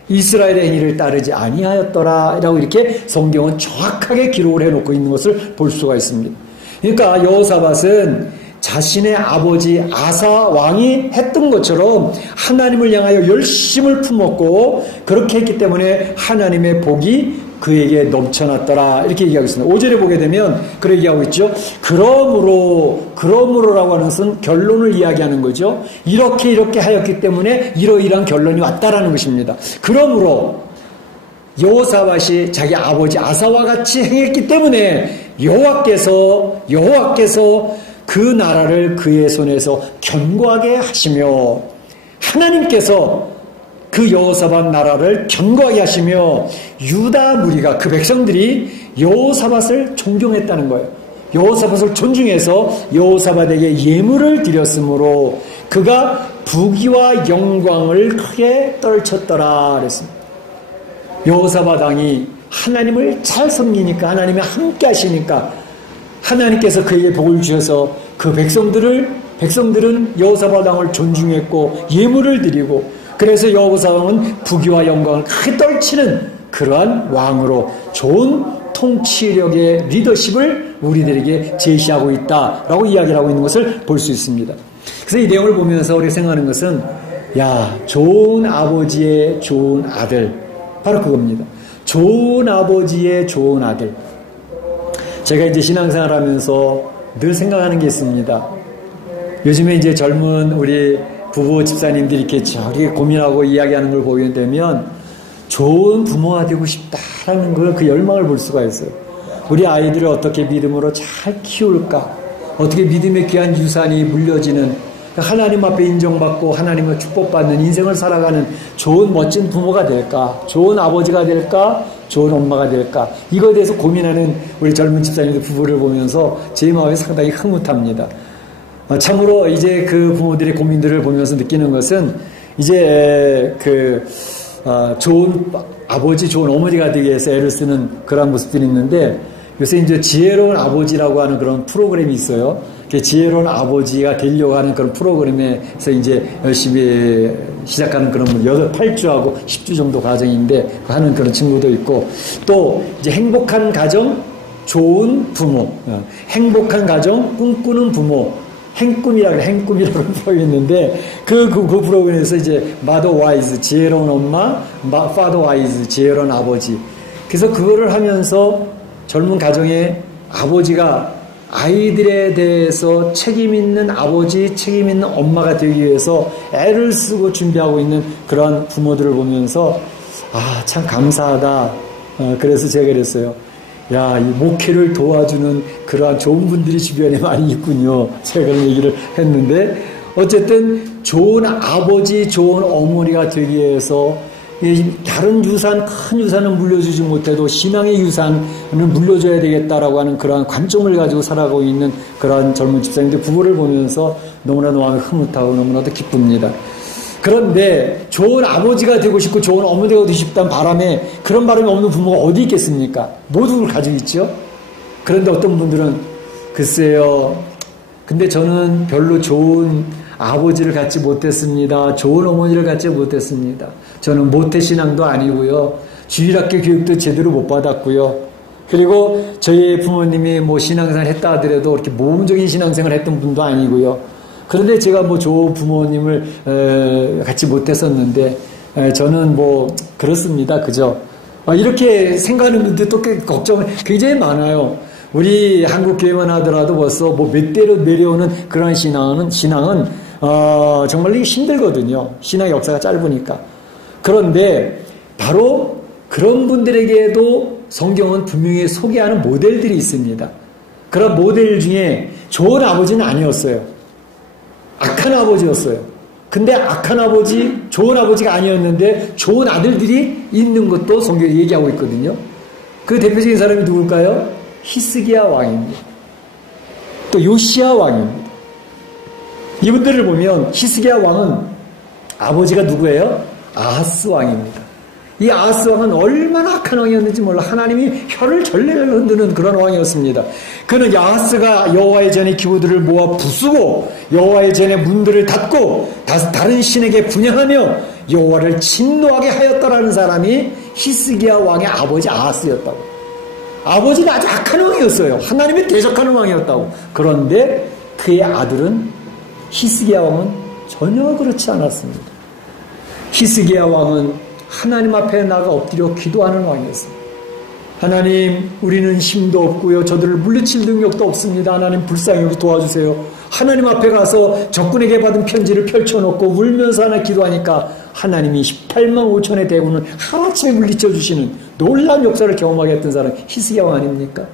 이스라엘의 행위를 따르지 아니하였더라 라고 이렇게 성경은 정확하게 기록을 해놓고 있는 것을 볼 수가 있습니다. 그러니까 여호사밧은 자신의 아버지 아사 왕이 했던 것처럼 하나님을 향하여 열심을 품었고 그렇게 했기 때문에 하나님의 복이 그에게 넘쳐났더라 이렇게 얘기하고 있습니다. 5절에 보게 되면 그렇게 얘기하고 있죠. 그러므로라고 하는 것은 결론을 이야기하는 거죠. 이렇게 하였기 때문에 이러이러한 결론이 왔다라는 것입니다. 그러므로 여호사밧이 자기 아버지 아사와 같이 행했기 때문에 여호와께서 그 나라를 그의 손에서 견고하게 하시며 하나님께서 그 여호사밧 나라를 견고하게 하시며 유다 무리가 그 백성들이 여호사밧을 존경했다는 거예요. 여호사밧을 존중해서 여호사밧에게 예물을 드렸으므로 그가 부귀와 영광을 크게 떨쳤더라 그랬습니다. 여호사밧 왕이 하나님을 잘 섬기니까 하나님이 함께 하시니까 하나님께서 그에게 복을 주셔서 그 백성들은 여호사밧 왕을 존중했고 예물을 드리고 그래서 여호사밧 왕은 부귀와 영광을 크게 떨치는 그러한 왕으로 좋은 통치력의 리더십을 우리들에게 제시하고 있다라고 이야기를 하고 있는 것을 볼 수 있습니다. 그래서 이 내용을 보면서 우리가 생각하는 것은 좋은 아버지의 좋은 아들 바로 그겁니다. 좋은 아버지의 좋은 아들. 제가 이제 신앙생활 하면서 늘 생각하는 게 있습니다. 요즘에 이제 젊은 우리 부부 집사님들이 이렇게 저렇게 고민하고 이야기하는 걸 보게 되면 좋은 부모가 되고 싶다라는 걸 그 열망을 볼 수가 있어요. 우리 아이들을 어떻게 믿음으로 잘 키울까? 어떻게 믿음의 귀한 유산이 물려지는 하나님 앞에 인정받고 하나님을 축복받는 인생을 살아가는 좋은 멋진 부모가 될까? 좋은 아버지가 될까? 좋은 엄마가 될까? 이거에 대해서 고민하는 우리 젊은 집사님들 부부를 보면서 제 마음이 상당히 흐뭇합니다. 참으로 이제 그 부모들의 고민들을 보면서 느끼는 것은 이제 좋은 아버지, 좋은 어머니가 되기 위해서 애를 쓰는 그런 모습들이 있는데 요새 이제 지혜로운 아버지라고 하는 그런 프로그램이 있어요. 지혜로운 아버지가 되려고 하는 그런 프로그램에서 이제 열심히 시작하는 그런 8주하고 10주 정도 과정인데 하는 그런 친구도 있고 또 이제 행복한 가정, 좋은 부모, 행복한 가정, 꿈꾸는 부모, 행꿈이라고 표현했는데 그 프로그램에서 이제 Mother Wise, 지혜로운 엄마, Father Wise, 지혜로운 아버지. 그래서 그거를 하면서 젊은 가정의 아버지가 아이들에 대해서 책임 있는 아버지, 책임 있는 엄마가 되기 위해서 애를 쓰고 준비하고 있는 그러한 부모들을 보면서 참 감사하다. 그래서 제가 그랬어요. 야, 이 목회를 도와주는 그러한 좋은 분들이 주변에 많이 있군요. 제가 그런 얘기를 했는데 어쨌든 좋은 아버지, 좋은 어머니가 되기 위해서 다른 유산, 큰 유산은 물려주지 못해도 신앙의 유산을 물려줘야 되겠다라고 하는 그러한 관점을 가지고 살아가고 있는 그러한 젊은 집사님들 부부를 보면서 너무나 마음이 흐뭇하고 너무나도 기쁩니다. 그런데 좋은 아버지가 되고 싶고 좋은 어머니가 되고 싶다는 바람에 그런 바람이 없는 부모가 어디 있겠습니까? 모두를 가지고 있죠. 그런데 어떤 분들은 글쎄요. 근데 저는 별로 좋은 아버지를 갖지 못했습니다. 좋은 어머니를 갖지 못했습니다. 저는 모태신앙도 아니고요. 주일학교 교육도 제대로 못 받았고요. 그리고 저희 부모님이 신앙생활 했다 하더라도 그렇게 모험적인 신앙생활 했던 분도 아니고요. 그런데 제가 좋은 부모님을 갖지 못했었는데 저는 그렇습니다. 그죠? 이렇게 생각하는 분들 또 걱정을 굉장히 많아요. 우리 한국 교회만 하더라도 벌써 몇 대로 내려오는 그런 신앙은 정말 힘들거든요. 신앙의 역사가 짧으니까. 그런데 바로 그런 분들에게도 성경은 분명히 소개하는 모델들이 있습니다. 그런 모델 중에 좋은 아버지는 아니었어요. 악한 아버지였어요. 근데 악한 아버지, 좋은 아버지가 아니었는데 좋은 아들들이 있는 것도 성경이 얘기하고 있거든요. 그 대표적인 사람이 누굴까요? 히스기야 왕입니다. 또 요시야 왕입니다. 이분들을 보면 히스기야 왕은 아버지가 누구예요? 아하스 왕입니다. 이 아하스 왕은 얼마나 악한 왕이었는지 몰라. 하나님이 혀를 절레를 흔드는 그런 왕이었습니다. 그는 아하스가 여호와의 전의 기구들을 모아 부수고 여호와의 전의 문들을 닫고 다른 신에게 분양하며 여호와를 진노하게 하였다라는 사람이 히스기야 왕의 아버지 아하스였다고. 아버지는 아주 악한 왕이었어요. 하나님이 대적하는 왕이었다고. 그런데 그의 아들은 히스기야 왕은 전혀 그렇지 않았습니다. 히스기야 왕은 하나님 앞에 나가 엎드려 기도하는 왕이었습니다. 하나님, 우리는 힘도 없고요. 저들을 물리칠 능력도 없습니다. 하나님, 불쌍히 여기 도와주세요. 하나님 앞에 가서 적군에게 받은 편지를 펼쳐놓고 울면서 하나 기도하니까 하나님이 18만 5천의 대군을 하루아침에 물리쳐 주시는 놀라운 역사를 경험하게 했던 사람이 히스기야 왕 아닙니까?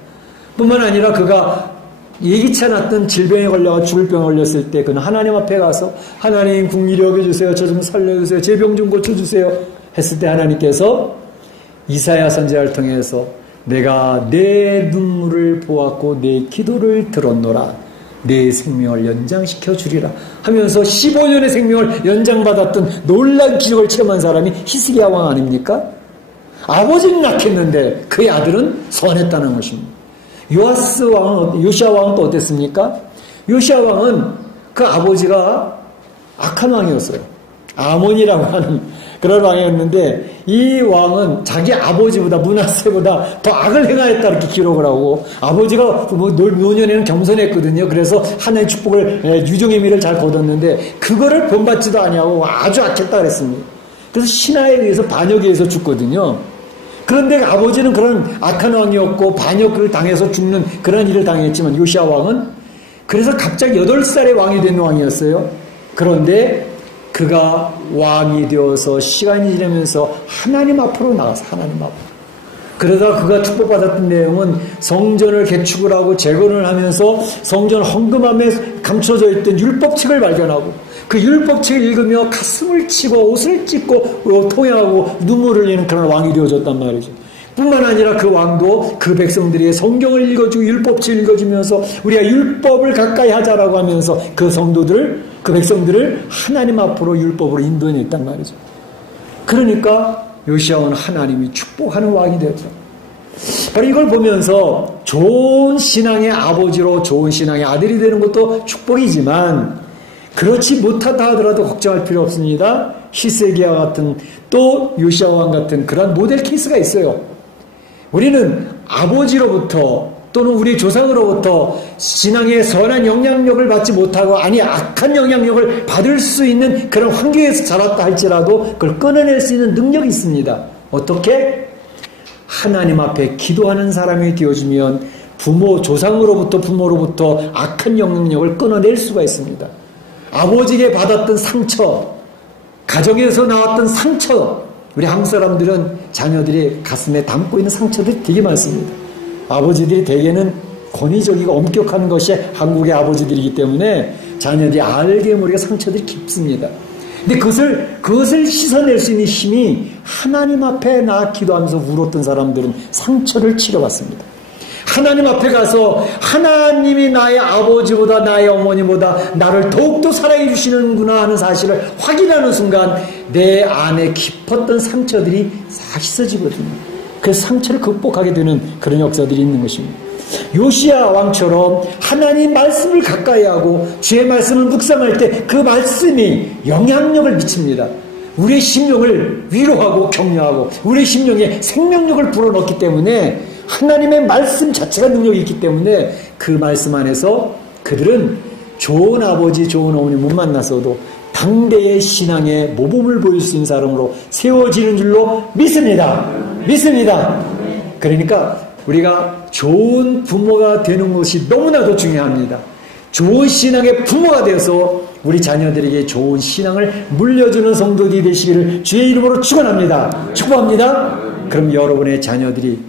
뿐만 아니라 그가 예기치 않았던 질병에 걸려 죽을 병에 걸렸을 때 그는 하나님 앞에 가서 하나님 긍휼히 여겨주세요. 저 좀 살려주세요. 제 병 좀 고쳐주세요. 했을 때 하나님께서 이사야 선지자를 통해서 내가 내 눈물을 보았고 내 기도를 들었노라. 내 생명을 연장시켜 주리라 하면서 15년의 생명을 연장받았던 놀라운 기적을 체험한 사람이 히스기야 왕 아닙니까? 아버지는 악했는데 그의 아들은 선했다는 것입니다. 요시야 왕은 또 어땠습니까? 요시야 왕은 그 아버지가 악한 왕이었어요. 아몬이라고 하는 그런 왕이었는데 이 왕은 자기 아버지보다 므낫세보다 더 악을 행하였다 이렇게 기록을 하고 아버지가 노년에는 겸손했거든요. 그래서 하나님의 축복을 유종의 미를 잘 거뒀는데 그거를 본받지도 아니하고 아주 악했다 그랬습니다. 그래서 신하에 의해서 반역에 의해서 죽거든요. 그런데 아버지는 그런 악한 왕이었고 반역을 당해서 죽는 그런 일을 당했지만 요시야 왕은 그래서 갑자기 8살의 왕이 된 왕이었어요. 그런데 그가 왕이 되어서 시간이 지나면서 하나님 앞으로 나가서 하나님 앞으로. 그러다 그가 축복받았던 내용은 성전을 개축을 하고 재건을 하면서 성전 헌금함에 감춰져 있던 율법책을 발견하고 그 율법책을 읽으며 가슴을 치고 옷을 찢고 통행하고 눈물을 흘리는 그런 왕이 되어졌단 말이죠. 뿐만 아니라 그 왕도 그 백성들에게 성경을 읽어주고 율법책을 읽어주면서 우리가 율법을 가까이 하자라고 하면서 그 성도들을 그 백성들을 하나님 앞으로 율법으로 인도해냈단 말이죠. 그러니까 요시야는 하나님이 축복하는 왕이 되었죠. 바로 이걸 보면서 좋은 신앙의 아버지로 좋은 신앙의 아들이 되는 것도 축복이지만 그렇지 못하다 하더라도 걱정할 필요 없습니다. 히스기야 같은 또 요시야 왕 같은 그런 모델 케이스가 있어요. 우리는 아버지로부터 또는 우리 조상으로부터 신앙의 선한 영향력을 받지 못하고 아니 악한 영향력을 받을 수 있는 그런 환경에서 자랐다 할지라도 그걸 끊어낼 수 있는 능력이 있습니다. 어떻게? 하나님 앞에 기도하는 사람이 되어주면 조상으로부터 부모로부터 악한 영향력을 끊어낼 수가 있습니다. 아버지에게 받았던 상처, 가정에서 나왔던 상처, 우리 한국 사람들은 자녀들이 가슴에 담고 있는 상처들이 되게 많습니다. 아버지들이 대개는 권위적이고 엄격한 것이 한국의 아버지들이기 때문에 자녀들이 알게 모르게 상처들이 깊습니다. 근데 그것을 씻어낼 수 있는 힘이 하나님 앞에 나아 기도하면서 울었던 사람들은 상처를 치료받습니다. 하나님 앞에 가서 하나님이 나의 아버지보다 나의 어머니보다 나를 더욱더 사랑해 주시는구나 하는 사실을 확인하는 순간 내 안에 깊었던 상처들이 다 씻어지거든요. 그래서 상처를 극복하게 되는 그런 역사들이 있는 것입니다. 요시야 왕처럼 하나님 말씀을 가까이 하고 주의 말씀을 묵상할 때 그 말씀이 영향력을 미칩니다. 우리의 심령을 위로하고 격려하고 우리의 심령에 생명력을 불어넣기 때문에 하나님의 말씀 자체가 능력이 있기 때문에 그 말씀 안에서 그들은 좋은 아버지 좋은 어머니 못 만났어도 당대의 신앙의 모범을 보일 수 있는 사람으로 세워지는 줄로 믿습니다. 그러니까 우리가 좋은 부모가 되는 것이 너무나도 중요합니다. 좋은 신앙의 부모가 되어서 우리 자녀들에게 좋은 신앙을 물려주는 성도들이 되시기를 주의 이름으로 축원합니다. 축복합니다. 그럼 여러분의 자녀들이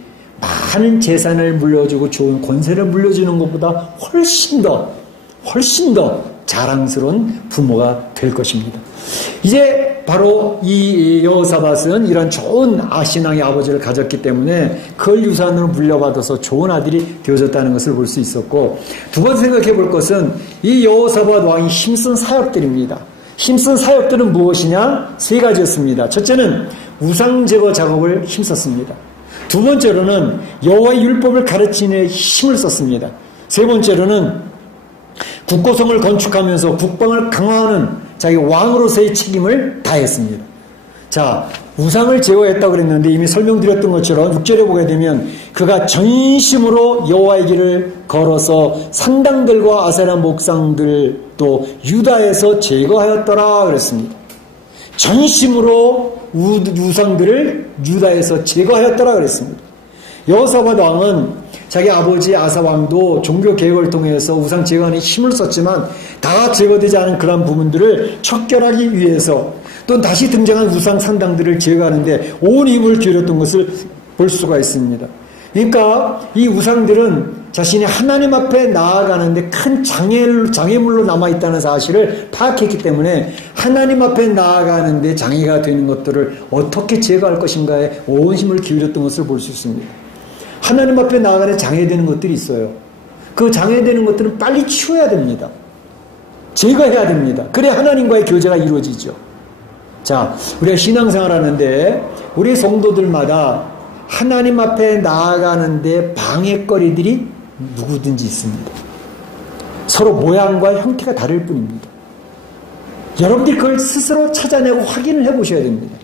많은 재산을 물려주고 좋은 권세를 물려주는 것보다 훨씬 더 자랑스러운 부모가 될 것입니다. 이제 바로 이 여호사밧은 이런 좋은 신앙의 아버지를 가졌기 때문에 그걸 유산으로 물려받아서 좋은 아들이 되어졌다는 것을 볼 수 있었고, 두 번째 생각해 볼 것은 이 여호사밧 왕이 힘쓴 사역들입니다. 힘쓴 사역들은 무엇이냐? 세 가지였습니다. 첫째는 우상 제거 작업을 힘썼습니다. 두 번째로는 여호와의 율법을 가르치는 힘을 썼습니다. 세 번째로는 국고성을 건축하면서 국방을 강화하는 자기 왕으로서의 책임을 다했습니다. 자, 우상을 제거했다고 그랬는데 이미 설명드렸던 것처럼 6절에 보게 되면 그가 전심으로 여호와의 길을 걸어서 산당들과 아세라 목상들 또 유다에서 제거하였더라 그랬습니다. 전심으로 우상들을 유다에서 제거하였더라 그랬습니다. 여호사밧 왕은 자기 아버지 아사 왕도 종교 개혁을 통해서 우상 제거하는 힘을 썼지만 다 제거되지 않은 그런 부분들을 척결하기 위해서 또 다시 등장한 우상 산당들을 제거하는데 온 힘을 기울였던 것을 볼 수가 있습니다. 그러니까 이 우상들은 자신이 하나님 앞에 나아가는데 큰 장애물로 남아있다는 사실을 파악했기 때문에 하나님 앞에 나아가는데 장애가 되는 것들을 어떻게 제거할 것인가에 온 힘을 기울였던 것을 볼 수 있습니다. 하나님 앞에 나아가는 장애되는 것들이 있어요. 그 장애되는 것들은 빨리 치워야 됩니다. 제거해야 됩니다. 그래야 하나님과의 교제가 이루어지죠. 자, 우리가 신앙생활 하는데 우리 성도들마다 하나님 앞에 나아가는데 방해거리들이 누구든지 있습니다. 서로 모양과 형태가 다를 뿐입니다. 여러분들이 그걸 스스로 찾아내고 확인을 해보셔야 됩니다.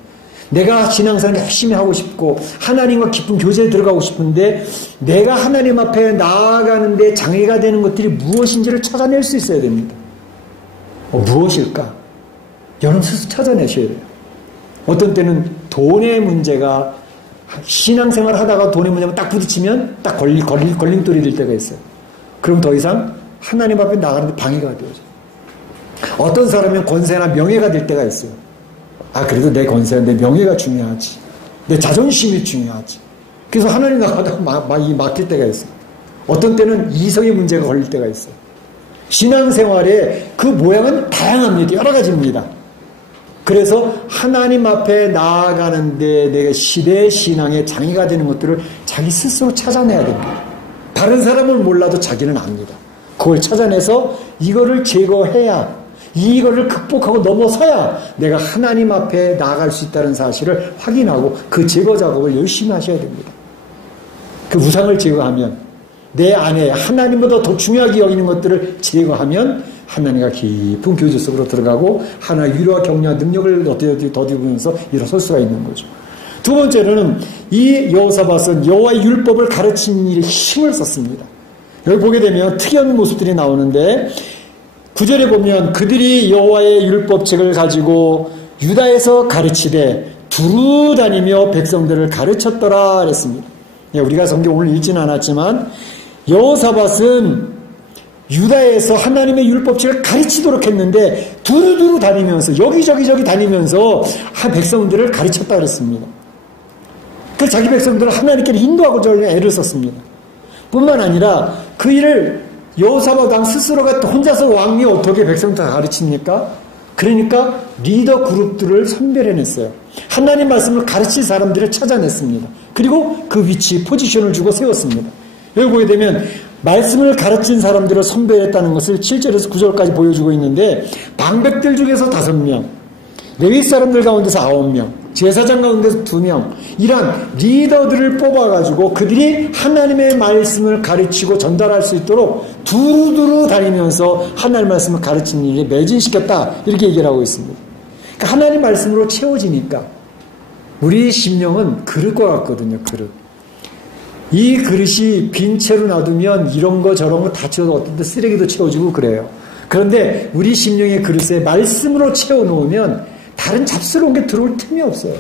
내가 신앙생활 열심히 하고 싶고 하나님과 깊은 교제에 들어가고 싶은데 내가 하나님 앞에 나아가는데 장애가 되는 것들이 무엇인지를 찾아낼 수 있어야 됩니다. 무엇일까? 여러분 스스로 찾아내셔야 돼요. 어떤 때는 돈의 문제가 신앙생활 하다가 돈의 문제가 딱 부딪히면 딱 걸림돌이 될 때가 있어요. 그럼 더 이상 하나님 앞에 나가는데 방해가 되어져요. 어떤 사람은 권세나 명예가 될 때가 있어요. 아, 그래도 내 권세나 내 명예가 중요하지. 내 자존심이 중요하지. 그래서 하나님 나가다가 맡길 때가 있어요. 어떤 때는 이성의 문제가 걸릴 때가 있어요. 신앙생활에 그 모양은 다양합니다. 여러 가지입니다. 그래서 하나님 앞에 나아가는데 내가 시대의 신앙의 장애가 되는 것들을 자기 스스로 찾아내야 됩니다. 다른 사람은 몰라도 자기는 압니다. 그걸 찾아내서 이거를 제거해야, 이거를 극복하고 넘어서야 내가 하나님 앞에 나아갈 수 있다는 사실을 확인하고 그 제거 작업을 열심히 하셔야 됩니다. 그 우상을 제거하면, 내 안에 하나님보다 더 중요하게 여기는 것들을 제거하면 하나님과 깊은 교제 속으로 들어가고 하나의 위로와 격려와 능력을 더디면서 일어설 수가 있는 거죠. 두 번째로는 이 여호사밧은 여호와의 율법을 가르치는 일에 힘을 썼습니다. 여기 보게 되면 특이한 모습들이 나오는데 9절에 보면 그들이 여호와의 율법책을 가지고 유다에서 가르치되 두루 다니며 백성들을 가르쳤더라 그랬습니다. 우리가 성경 오늘 읽지는 않았지만 여호사밧은 유다에서 하나님의 율법책을 가르치도록 했는데 두루두루 다니면서 여기저기 다니면서 백성들을 가르쳤다 그랬습니다. 그 자기 백성들을 하나님께 인도하고자 애를 썼습니다. 뿐만 아니라 그 일을 여호사밧 왕 스스로가 혼자서 왕이 어떻게 백성들 가르칩니까? 그러니까 리더 그룹들을 선별해냈어요. 하나님 말씀을 가르칠 사람들을 찾아냈습니다. 그리고 그 위치, 포지션을 주고 세웠습니다. 여기 보게 되면 말씀을 가르친 사람들을 선별했다는 것을 7절에서 9절까지 보여주고 있는데 방백들 중에서 5명, 레위 사람들 가운데서 9명, 제사장 가운데서 2명, 이런 리더들을 뽑아가지고 그들이 하나님의 말씀을 가르치고 전달할 수 있도록 두루두루 다니면서 하나님의 말씀을 가르치는 일에 매진시켰다 이렇게 얘기를 하고 있습니다. 그러니까 하나님 말씀으로 채워지니까 우리 심령은 그릇과 같거든요. 그릇. 이 그릇이 빈 채로 놔두면 이런 거 저런 거 다 채워도 어떤 때 쓰레기도 채워지고 그래요. 그런데 우리 심령의 그릇에 말씀으로 채워놓으면 다른 잡스러운 게 들어올 틈이 없어요.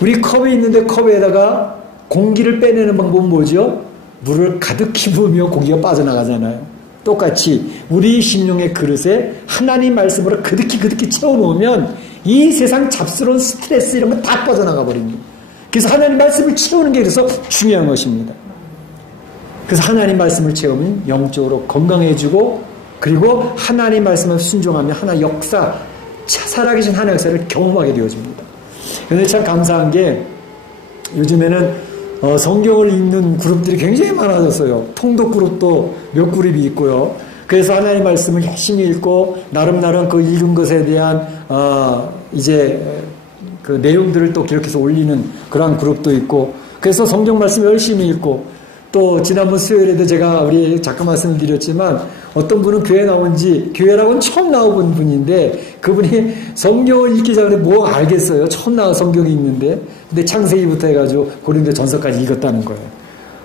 우리 컵이 있는데 컵에다가 공기를 빼내는 방법은 뭐죠? 물을 가득히 부으며 공기가 빠져나가잖아요. 똑같이 우리 심령의 그릇에 하나님 말씀으로 그득히 채워놓으면 이 세상 잡스러운 스트레스 이런 거 다 빠져나가 버립니다. 그래서 하나님 말씀을 채우는 게 그래서 중요한 것입니다. 그래서 하나님 말씀을 채우면 영적으로 건강해지고 그리고 하나님 말씀을 순종하면 하나의 역사, 살아계신 하나의 역사를 경험하게 되어집니다. 그런데 참 감사한 게 요즘에는 성경을 읽는 그룹들이 굉장히 많아졌어요. 통독 그룹도 몇 그룹이 있고요. 그래서 하나님 말씀을 열심히 읽고 나름 그 읽은 것에 대한 이제 그 내용들을 또 기록해서 올리는 그러한 그룹도 있고 그래서 성경 말씀 열심히 읽고 또 지난번 수요일에도 제가 우리 잠깐 말씀을 드렸지만 어떤 분은 교회 나온 지 교회라고는 처음 나온 분인데 그분이 성경을 읽기 전에 뭐 알겠어요. 처음 나온 성경이 있는데 근데 창세기부터 해가지고 고린도 전서까지 읽었다는 거예요.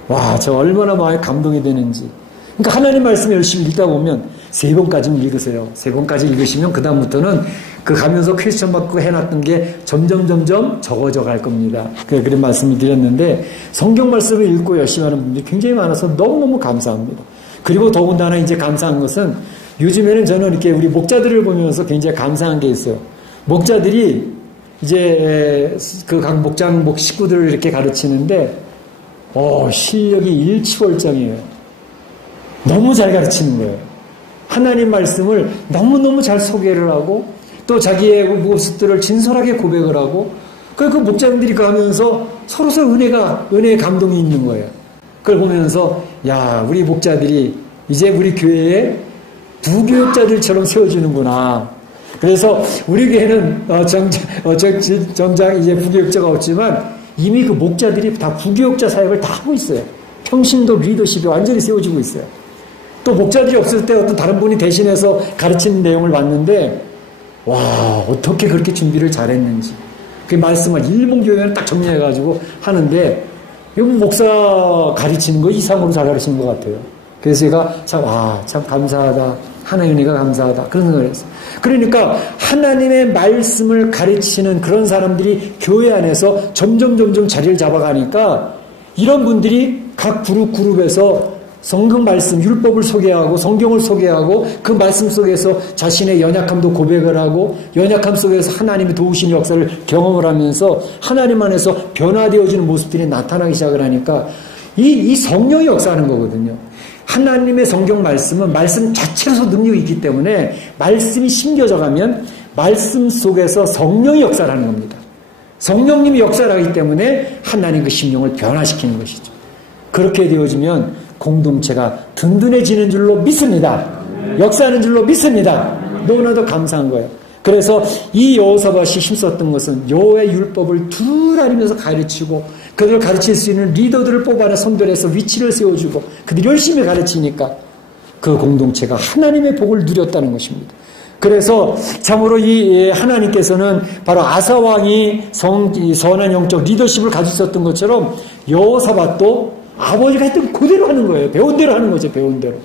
와, 저 얼마나 마음에 감동이 되는지. 그러니까 하나님 말씀 열심히 읽다 보면 3번까지는 읽으세요. 3번까지 읽으시면 그 다음부터는 그 가면서 퀘스천 받고 해놨던 게 점점 적어져 갈 겁니다. 그런 말씀을 드렸는데 성경 말씀을 읽고 열심히 하는 분들이 굉장히 많아서 너무너무 감사합니다. 그리고 더군다나 이제 감사한 것은 요즘에는 저는 이렇게 우리 목자들을 보면서 굉장히 감사한 게 있어요. 목자들이 이제 그 각 목장 식구들을 이렇게 가르치는데 실력이 일치월장이에요. 너무 잘 가르치는 거예요. 하나님 말씀을 너무너무 잘 소개를 하고 또 자기의 모습들을 진솔하게 고백을 하고 그 목장들이 가면서 서로 은혜의 감동이 있는 거예요. 그걸 보면서 야, 우리 목자들이 이제 우리 교회에 부교육자들처럼 세워지는구나. 그래서 우리 교회는 정작 이제 부교육자가 없지만 이미 그 목자들이 다 부교육자 사역을 다 하고 있어요. 평신도 리더십이 완전히 세워지고 있어요. 또 목자들이 없을 때 어떤 다른 분이 대신해서 가르치는 내용을 봤는데 와, 어떻게 그렇게 준비를 잘했는지 그 말씀을 일본교회는 딱 정리해가지고 하는데 이거 목사 가르치는 거 이상으로 잘 가르치는 것 같아요. 그래서 제가 참 감사하다. 하나님의 은혜가 감사하다. 그런 생각을 했어요. 그러니까 하나님의 말씀을 가르치는 그런 사람들이 교회 안에서 점점 자리를 잡아가니까 이런 분들이 각 그룹에서 성경 말씀, 율법을 소개하고 성경을 소개하고 그 말씀 속에서 자신의 연약함도 고백을 하고 연약함 속에서 하나님의 도우시는 역사를 경험을 하면서 하나님 안에서 변화되어지는 모습들이 나타나기 시작을 하니까 이 성령이 역사하는 거거든요. 하나님의 성경 말씀은 말씀 자체로서 능력이 있기 때문에 말씀이 심겨져 가면 말씀 속에서 성령이 역사를 하는 겁니다. 성령님이 역사를 하기 때문에 하나님 그 심령을 변화시키는 것이죠. 그렇게 되어지면 공동체가 든든해지는 줄로 믿습니다. 역사하는 줄로 믿습니다. 너무나도 감사한 거예요. 그래서 이 여호사밧이 힘썼던 것은 여호와의 율법을 둘 알면서 가르치고 그들을 가르칠 수 있는 리더들을 뽑아내 선별해서 위치를 세워주고 그들이 열심히 가르치니까 그 공동체가 하나님의 복을 누렸다는 것입니다. 그래서 참으로 이 하나님께서는 바로 아사 왕이 선한 영적 리더십을 가지고 있었던 것처럼 여호사밧도 아버지가 했던 그대로 하는 거예요. 배운 대로 하는 거죠. 배운 대로.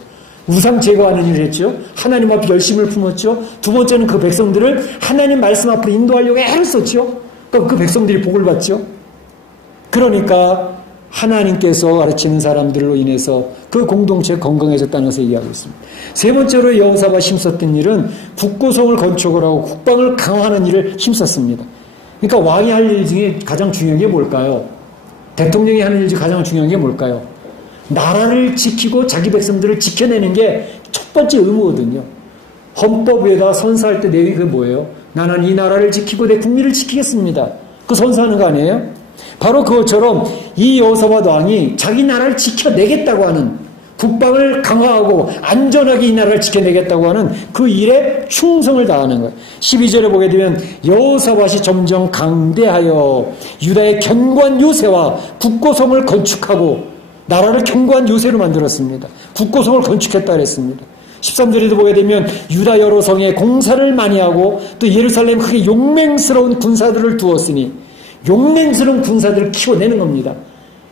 우상 제거하는 일을 했죠. 하나님 앞에 열심을 품었죠. 두 번째는 그 백성들을 하나님 말씀 앞으로 인도하려고 애를 썼죠. 그러니까 그 백성들이 복을 받죠. 그러니까 하나님께서 가르치는 사람들로 인해서 그 공동체가 건강해졌다는 것을 이해하고 있습니다. 세 번째로 여호사밧이 힘썼던 일은 국고성을 건축을 하고 국방을 강화하는 일을 힘썼습니다. 그러니까 왕이 할 일 중에 가장 중요한 게 뭘까요? 대통령이 하는 일 중에 가장 중요한 게 뭘까요? 나라를 지키고 자기 백성들을 지켜내는 게 첫 번째 의무거든요. 헌법 위에다 선서할 때 내용이 그게 뭐예요? 나는 이 나라를 지키고 내 국민을 지키겠습니다. 그 선서하는 거 아니에요? 바로 그것처럼 이 여호사밧 왕이 자기 나라를 지켜내겠다고 하는 국방을 강화하고 안전하게 이 나라를 지켜내겠다고 하는 그 일에 충성을 다하는 거예요. 12절에 보게 되면 여호사밧이 점점 강대하여 유다의 견고한 요새와 국고성을 건축하고 나라를 견고한 요새로 만들었습니다. 국고성을 건축했다 그랬습니다. 13절에도 보게 되면 유다 여러 성에 공사를 많이 하고 또 예루살렘 크게 용맹스러운 군사들을 두었으니 용맹스러운 군사들을 키워내는 겁니다.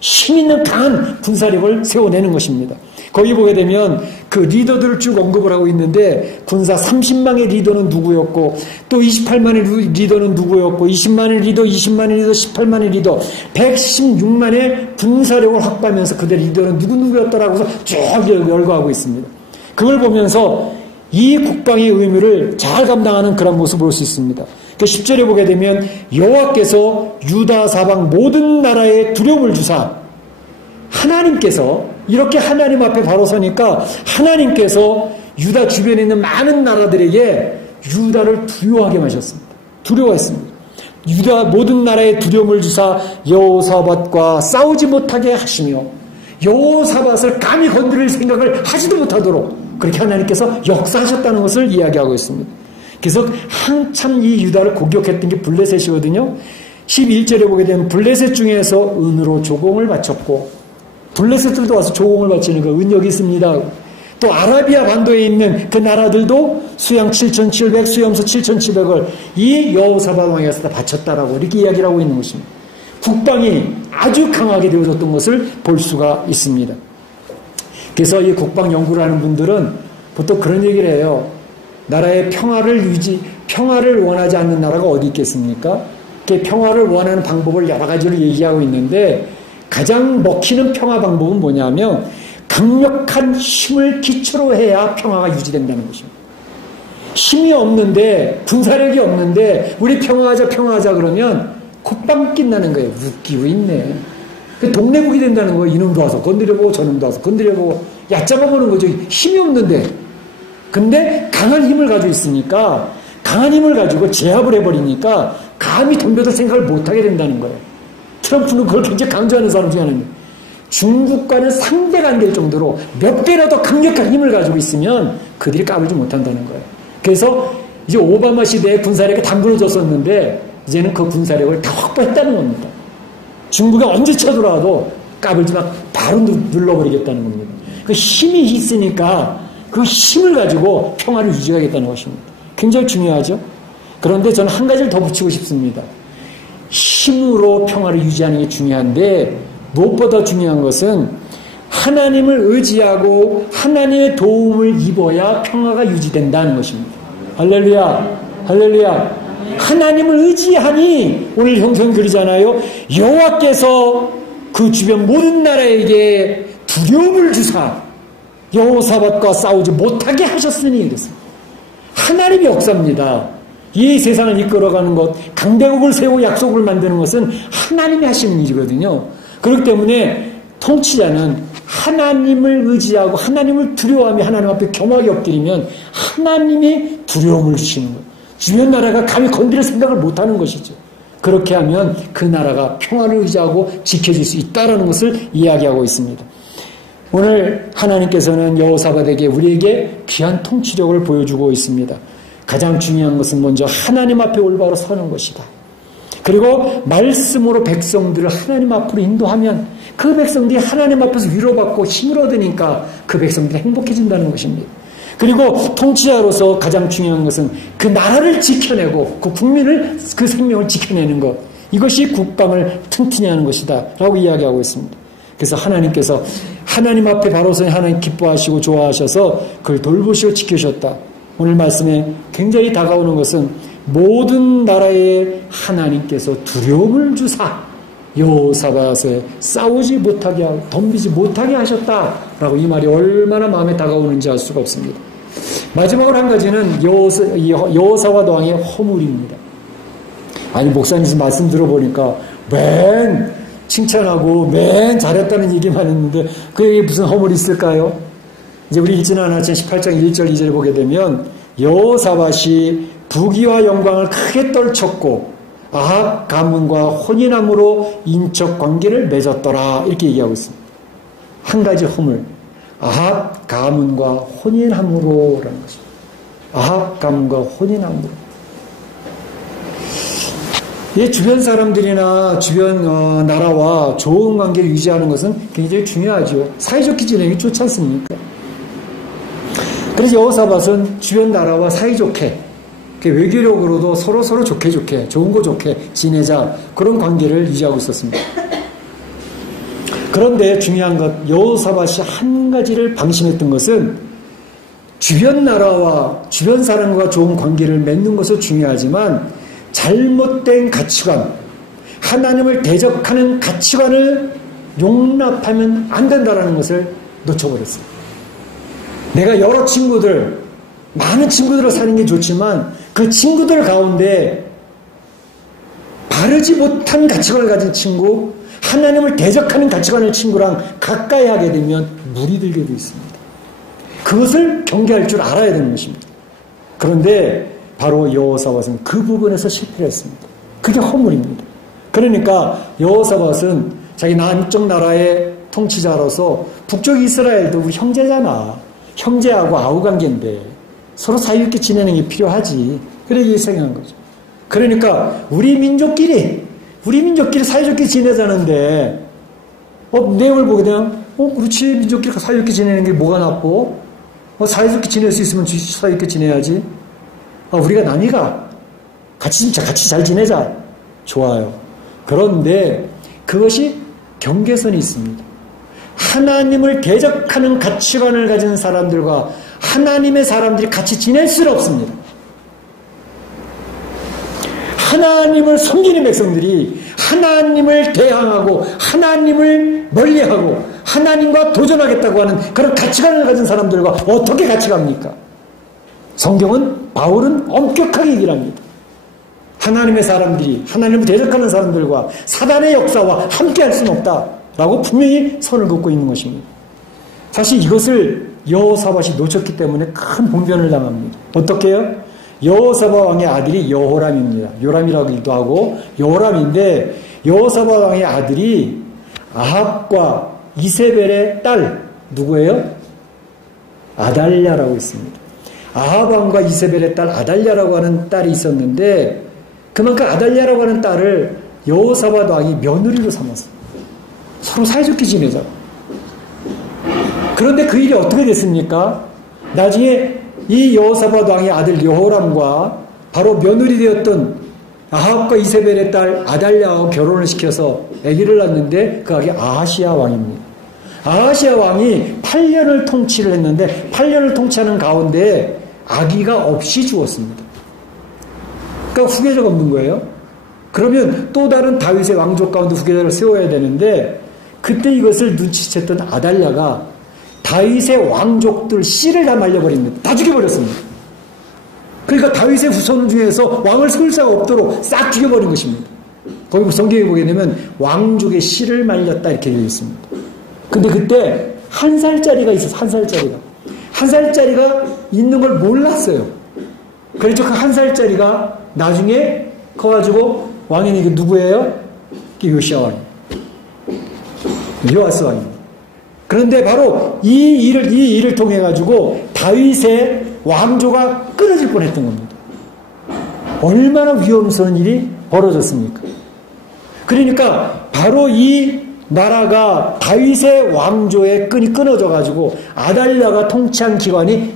힘있는 강한 군사력을 세워내는 것입니다. 거기 보게 되면 그 리더들을 쭉 언급을 하고 있는데 군사 30만의 리더는 누구였고 또 28만의 리더는 누구였고 20만의 리더, 20만의 리더, 18만의 리더 116만의 군사력을 확보하면서 그들 리더는 누구누구였더라고 해서 쭉 열거하고 있습니다. 그걸 보면서 이 국방의 의무를 잘 감당하는 그런 모습을 볼 수 있습니다. 10절에 보게 되면 여호와께서 유다 사방 모든 나라에 두려움을 주사 하나님께서 이렇게 하나님 앞에 바로 서니까 하나님께서 유다 주변에 있는 많은 나라들에게 유다를 두려워하게 하셨습니다. 두려워했습니다. 유다 모든 나라에 두려움을 주사 여호사밧과 싸우지 못하게 하시며 여호사밧을 감히 건드릴 생각을 하지도 못하도록 그렇게 하나님께서 역사하셨다는 것을 이야기하고 있습니다. 그래서 한참 이 유다를 공격했던 게 블레셋이거든요. 12절에 보게 되면 블레셋 중에서 은으로 조공을 바쳤고 블레셋들도 와서 조공을 바치는 거 은역이 있습니다. 또 아라비아 반도에 있는 그 나라들도 수양 7,700, 수염소 7,700을 이 여호사밧 왕에서 다 바쳤다라고 이렇게 이야기를 하고 있는 것입니다. 국방이 아주 강하게 되어졌던 것을 볼 수가 있습니다. 그래서 이 국방 연구를 하는 분들은 보통 그런 얘기를 해요. 나라의 평화를 원하지 않는 나라가 어디 있겠습니까? 그 평화를 원하는 방법을 여러 가지로 얘기하고 있는데 가장 먹히는 평화 방법은 뭐냐면 강력한 힘을 기초로 해야 평화가 유지된다는 것입니다. 힘이 없는데 군사력이 없는데 우리 평화하자 그러면 콧방 낀다는 거예요. 웃기고 있네. 그 동네국이 된다는 거예요. 이놈도 와서 건드려보고 저놈도 와서 건드려보고 얕잡아보는 거죠. 힘이 없는데. 근데 강한 힘을 가지고 있으니까 강한 힘을 가지고 제압을 해버리니까 감히 덤벼들 생각을 못하게 된다는 거예요. 트럼프는 그걸 굉장히 강조하는 사람 중에 하나입니다. 중국과는 상대가 안 될 정도로 몇 배나 더 강력한 힘을 가지고 있으면 그들이 까불지 못한다는 거예요. 그래서 이제 오바마 시대에 군사력이 담그러졌었는데 이제는 그 군사력을 다 확보했다는 겁니다. 중국이 언제 쳐들어와도 까불지 마 바로 눌러버리겠다는 겁니다. 그 힘이 있으니까 그 힘을 가지고 평화를 유지하겠다는 것입니다. 굉장히 중요하죠. 그런데 저는 한 가지를 더 붙이고 싶습니다. 힘으로 평화를 유지하는 게 중요한데 무엇보다 중요한 것은 하나님을 의지하고 하나님의 도움을 입어야 평화가 유지된다는 것입니다. 할렐루야, 할렐루야. 하나님을 의지하니 오늘 형성 그러잖아요. 여호와께서 그 주변 모든 나라에게 두려움을 주사 여호사밧과 싸우지 못하게 하셨으니 그랬습니다. 하나님의 역사입니다. 이 세상을 이끌어가는 것, 강대국을 세우고 약속을 만드는 것은 하나님이 하시는 일이거든요. 그렇기 때문에 통치자는 하나님을 의지하고 하나님을 두려워하며 하나님 앞에 겸하게 엎드리면 하나님이 두려움을 주시는 거예요. 주변 나라가 감히 건드릴 생각을 못하는 것이죠. 그렇게 하면 그 나라가 평화를 의지하고 지켜질 수 있다는 것을 이야기하고 있습니다. 오늘 하나님께서는 여호사밧에게 우리에게 귀한 통치력을 보여주고 있습니다. 가장 중요한 것은 먼저 하나님 앞에 올바로 서는 것이다. 그리고 말씀으로 백성들을 하나님 앞으로 인도하면 그 백성들이 하나님 앞에서 위로받고 힘을 얻으니까 그 백성들이 행복해진다는 것입니다. 그리고 통치자로서 가장 중요한 것은 그 나라를 지켜내고 그 국민을, 그 생명을 지켜내는 것, 이것이 국방을 튼튼히 하는 것이다 라고 이야기하고 있습니다. 그래서 하나님께서 하나님 앞에 바로 서니 하나님 기뻐하시고 좋아하셔서 그를 돌보시고 지키셨다. 오늘 말씀에 굉장히 다가오는 것은 모든 나라에 하나님께서 두려움을 주사 여호사밧에 싸우지 못하게 하고 덤비지 못하게 하셨다라고 이 말이 얼마나 마음에 다가오는지 알 수가 없습니다. 마지막으로 한 가지는 여호사밧 왕의 허물입니다. 아니 목사님 말씀 들어보니까 맨 칭찬하고 맨 잘했다는 얘기만 했는데 그게 무슨 허물이 있을까요? 이제 우리 읽지는 않았지만 18장 1절 2절에 보게 되면 여호사밧이 부귀와 영광을 크게 떨쳤고 아합 가문과 혼인함으로 인적 관계를 맺었더라 이렇게 얘기하고 있습니다. 한 가지 허물, 아합 가문과 혼인함으로라는 것입니다. 아합 가문과 혼인함으로. 이 주변 사람들이나 주변 나라와 좋은 관계를 유지하는 것은 굉장히 중요하죠. 사이좋게 지내기 좋지 않습니까? 그래서 여호사밧은 주변 나라와 사이좋게 외교력으로도 서로 좋게 좋은 거 좋게 지내자 그런 관계를 유지하고 있었습니다. 그런데 중요한 것 여호사밧이 한 가지를 방심했던 것은 주변 나라와 주변 사람과 좋은 관계를 맺는 것도 중요하지만 잘못된 가치관, 하나님을 대적하는 가치관을 용납하면 안 된다는 것을 놓쳐버렸습니다. 내가 여러 친구들, 많은 친구들을 사는 게 좋지만 그 친구들 가운데 바르지 못한 가치관을 가진 친구, 하나님을 대적하는 가치관의 친구랑 가까이 하게 되면 물이 들게 되어 있습니다. 그것을 경계할 줄 알아야 되는 것입니다. 그런데 바로 여호사밧은 그 부분에서 실패를 했습니다. 그게 허물입니다. 그러니까 여호사밧은 자기 남쪽 나라의 통치자로서 북쪽 이스라엘도 우리 형제잖아. 형제하고 아우 관계인데 서로 사이좋게 지내는 게 필요하지. 그렇게 생각한 거죠. 그러니까 우리 민족끼리 사이좋게 지내자는데 내용을 보게 되면 그렇지 민족끼리 사이좋게 지내는 게 뭐가 나쁘고 사이좋게 지낼 수 있으면 사이좋게 지내야지. 우리가 남이가 같이 잘 지내자. 좋아요. 그런데 그것이 경계선이 있습니다. 하나님을 대적하는 가치관을 가진 사람들과 하나님의 사람들이 같이 지낼 수는 없습니다. 하나님을 섬기는 백성들이 하나님을 대항하고 하나님을 멀리하고 하나님과 도전하겠다고 하는 그런 가치관을 가진 사람들과 어떻게 같이 갑니까? 성경은 바울은 엄격하게 얘기를 합니다. 하나님의 사람들이 하나님을 대적하는 사람들과 사단의 역사와 함께할 수는 없다라고 분명히 선을 긋고 있는 것입니다. 사실 이것을 여호사밧이 놓쳤기 때문에 큰 봉변을 당합니다. 어떻게 해요? 여호사밧 왕의 아들이 여호람입니다. 요람이라고 하기도 하고 여호람인데 여호사밧 왕의 아들이 아합과 이세벨의 딸 누구예요? 아달랴라고 있습니다. 아합 왕과 이세벨의 딸 아달랴라고 하는 딸이 있었는데 그만큼 아달랴라고 하는 딸을 여호사밧 왕이 며느리로 삼았어요. 서로 사이좋게 지내자. 그런데 그 일이 어떻게 됐습니까? 나중에 이 여호사밧 왕의 아들 여호람과 바로 며느리 되었던 아합과 이세벨의 딸 아달랴하고 결혼을 시켜서 아기를 낳는데 그 아기 아하시야 왕입니다. 아하시야 왕이 8년을 통치를 했는데 8년을 통치하는 가운데 아기가 없이 죽었습니다. 그러니까 후계자가 없는 거예요. 그러면 또 다른 다윗의 왕족 가운데 후계자를 세워야 되는데 그때 이것을 눈치챘던 아달랴가 다윗의 왕족들 씨를 다 말려버립니다. 다 죽여버렸습니다. 그러니까 다윗의 후손 중에서 왕을 세울 자가 없도록 싹 죽여버린 것입니다. 거기 성경에 보게 되면 왕족의 씨를 말렸다 이렇게 되어 있습니다. 근데 그때 한 살짜리가 있었어요. 한 살짜리가 있는 걸 몰랐어요. 그래서 그 한 살짜리가 나중에 커가지고 왕이 이게 누구예요? 요시야 왕. 요아스 왕입니다. 그런데 바로 이 일을 통해 가지고 다윗의 왕조가 끊어질 뻔했던 겁니다. 얼마나 위험스러운 일이 벌어졌습니까? 그러니까 바로 이 나라가 다윗의 왕조의 끈이 끊어져 가지고 아달랴가 통치한 기간이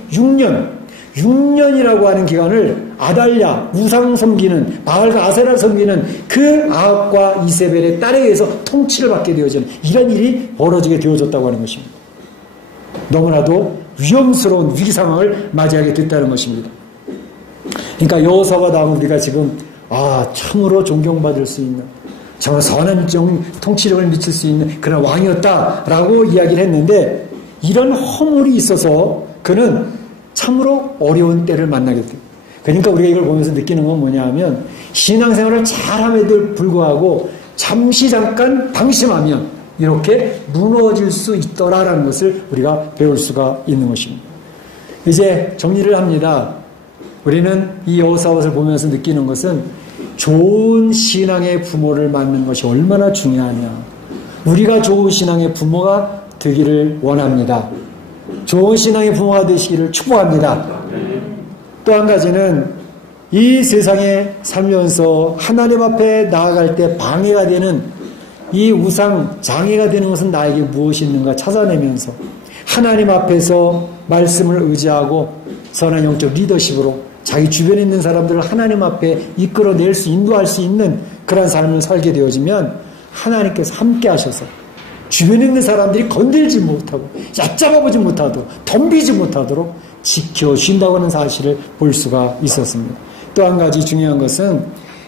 6년이라고 하는 기간을 아달랴, 우상 섬기는 바알과 아세라를 섬기는 그 아합과 이세벨의 딸에 의해서 통치를 받게 되어지는 이런 일이 벌어지게 되어졌다고 하는 것입니다. 너무나도 위험스러운 위기 상황을 맞이하게 됐다는 것입니다. 그러니까 여호사밧 왕은 우리가 지금 참으로 존경받을 수 있는 정말 선한 통치력을 미칠 수 있는 그런 왕이었다라고 이야기를 했는데 이런 허물이 있어서 그는 참으로 어려운 때를 만나게 돼요. 그러니까 우리가 이걸 보면서 느끼는 건 뭐냐 하면 신앙생활을 잘함에도 불구하고 잠시 잠깐 방심하면 이렇게 무너질 수 있더라라는 것을 우리가 배울 수가 있는 것입니다. 이제 정리를 합니다. 우리는 이 여호사밧을 보면서 느끼는 것은 좋은 신앙의 부모를 만나는 것이 얼마나 중요하냐. 우리가 좋은 신앙의 부모가 되기를 원합니다. 좋은 신앙의 부모가 되시기를 축복합니다. 또 한 가지는 이 세상에 살면서 하나님 앞에 나아갈 때 방해가 되는 이 우상 장애가 되는 것은 나에게 무엇이 있는가 찾아내면서 하나님 앞에서 말씀을 의지하고 선한 영적 리더십으로 자기 주변에 있는 사람들을 하나님 앞에 이끌어낼 수 인도할 수 있는 그런 삶을 살게 되어지면 하나님께서 함께 하셔서 주변에 있는 사람들이 건들지 못하고 얕잡아보지 못하도록 덤비지 못하도록 지켜준다고 하는 사실을 볼 수가 있었습니다. 또 한 가지 중요한 것은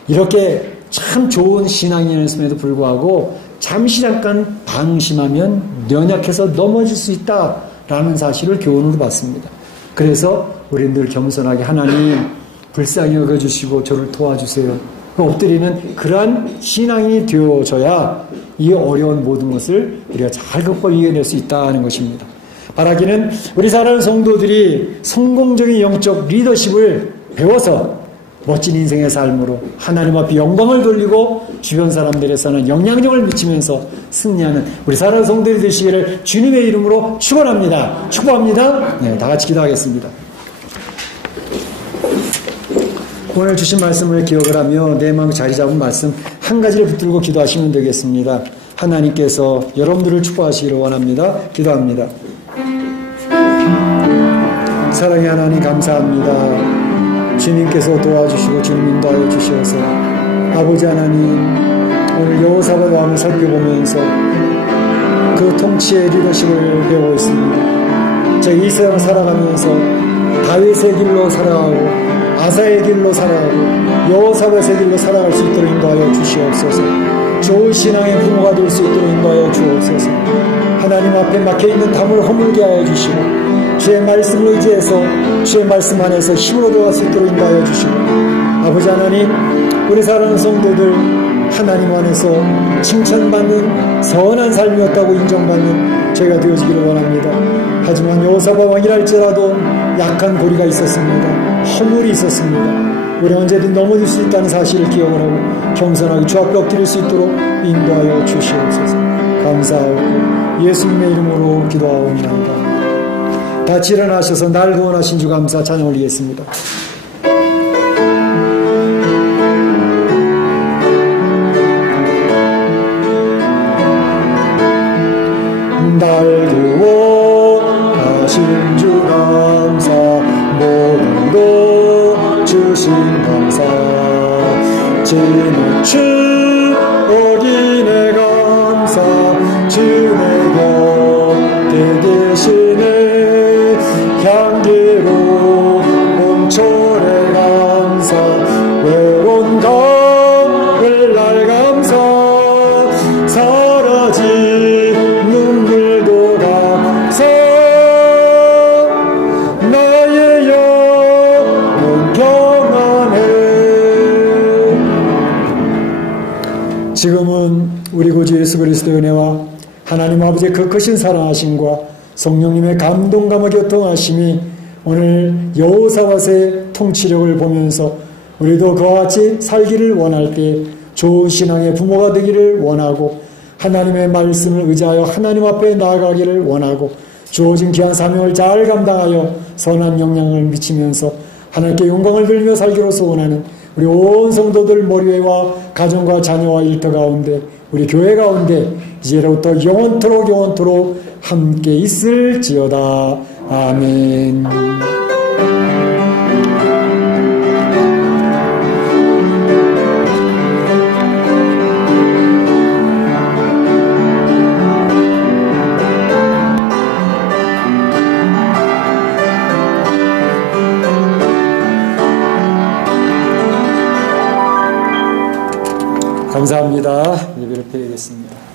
이렇게 참 좋은 신앙이었음에도 불구하고 잠시 잠깐 방심하면 연약해서 넘어질 수 있다라는 사실을 교훈으로 받습니다. 그래서 우리는 늘 겸손하게 하나님 불쌍히 여겨주시고 저를 도와주세요. 엎드리는 그러한 신앙이 되어져야 이 어려운 모든 것을 우리가 잘 극복하고 이겨낼 수 있다는 것입니다. 바라기는 우리 사랑하는 성도들이 성공적인 영적 리더십을 배워서 멋진 인생의 삶으로 하나님 앞에 영광을 돌리고 주변 사람들에서는 영향력을 미치면서 승리하는 우리 사랑하는 성도들이 되시기를 주님의 이름으로 축원합니다. 축복합니다. 네, 다 같이 기도하겠습니다. 오늘 주신 말씀을 기억을 하며 내 마음에 자리 잡은 말씀 한 가지를 붙들고 기도하시면 되겠습니다. 하나님께서 여러분들을 축복하시기를 원합니다. 기도합니다. 사랑의 하나님 감사합니다. 주님께서 도와주시고 주님 인도하여 주셔서 아버지 하나님 오늘 여호사밧 왕을 살펴보면서 그 통치의 리더십을 배우고 있습니다. 저 이 세상을 살아가면서 다윗의 길로 살아가고 아사의 길로 살아가고 여호사밧의 길로 살아갈 수 있도록 인도하여 주시옵소서. 좋은 신앙의 부모가 될 수 있도록 인도하여 주옵소서. 하나님 앞에 막혀있는 담을 허물게 하여 주시고 주의 말씀을 의지해서 주의 말씀 안에서 힘으로 들어갈 수 있도록 인도하여 주시고 아버지 하나님 우리 사랑하는 성도들 하나님 안에서 칭찬받는 선한 삶이었다고 인정받는 저희가 되어지기를 원합니다. 하지만 여호사밧 왕이랄지라도 약한 고리가 있었습니다. 허물이 있었습니다. 우리 언제든 넘어질 수 있다는 사실을 기억을 하고 겸손하게 주 앞에 엎드릴 수 있도록 인도하여 주시옵소서. 감사하고 예수님의 이름으로 기도하옵나이다. 같이 일어나셔서 날 구원하신 주 감사 찬양 올리겠습니다. 날 구원하신 주 감사 모든 것 주신 감사 진우치 어린애 감사 주의 곁에 계시네 향기로 멈춰 예수 그리스도의 은혜와 하나님 아버지의 그 크신 사랑하심과 성령님의 감동감화 교통하심이 오늘 여호사밧의 통치력을 보면서 우리도 그와 같이 살기를 원할 때 좋은 신앙의 부모가 되기를 원하고 하나님의 말씀을 의지하여 하나님 앞에 나아가기를 원하고 주어진 귀한 사명을 잘 감당하여 선한 영향을 미치면서 하나님께 영광을 돌리며 살기로 소원하는 우리 온 성도들 머리 위와 가정과 자녀와 일터 가운데 우리 교회 가운데 이제로부터 영원토록 함께 있을지어다. 아멘. 감사합니다. 예배를 드리겠습니다.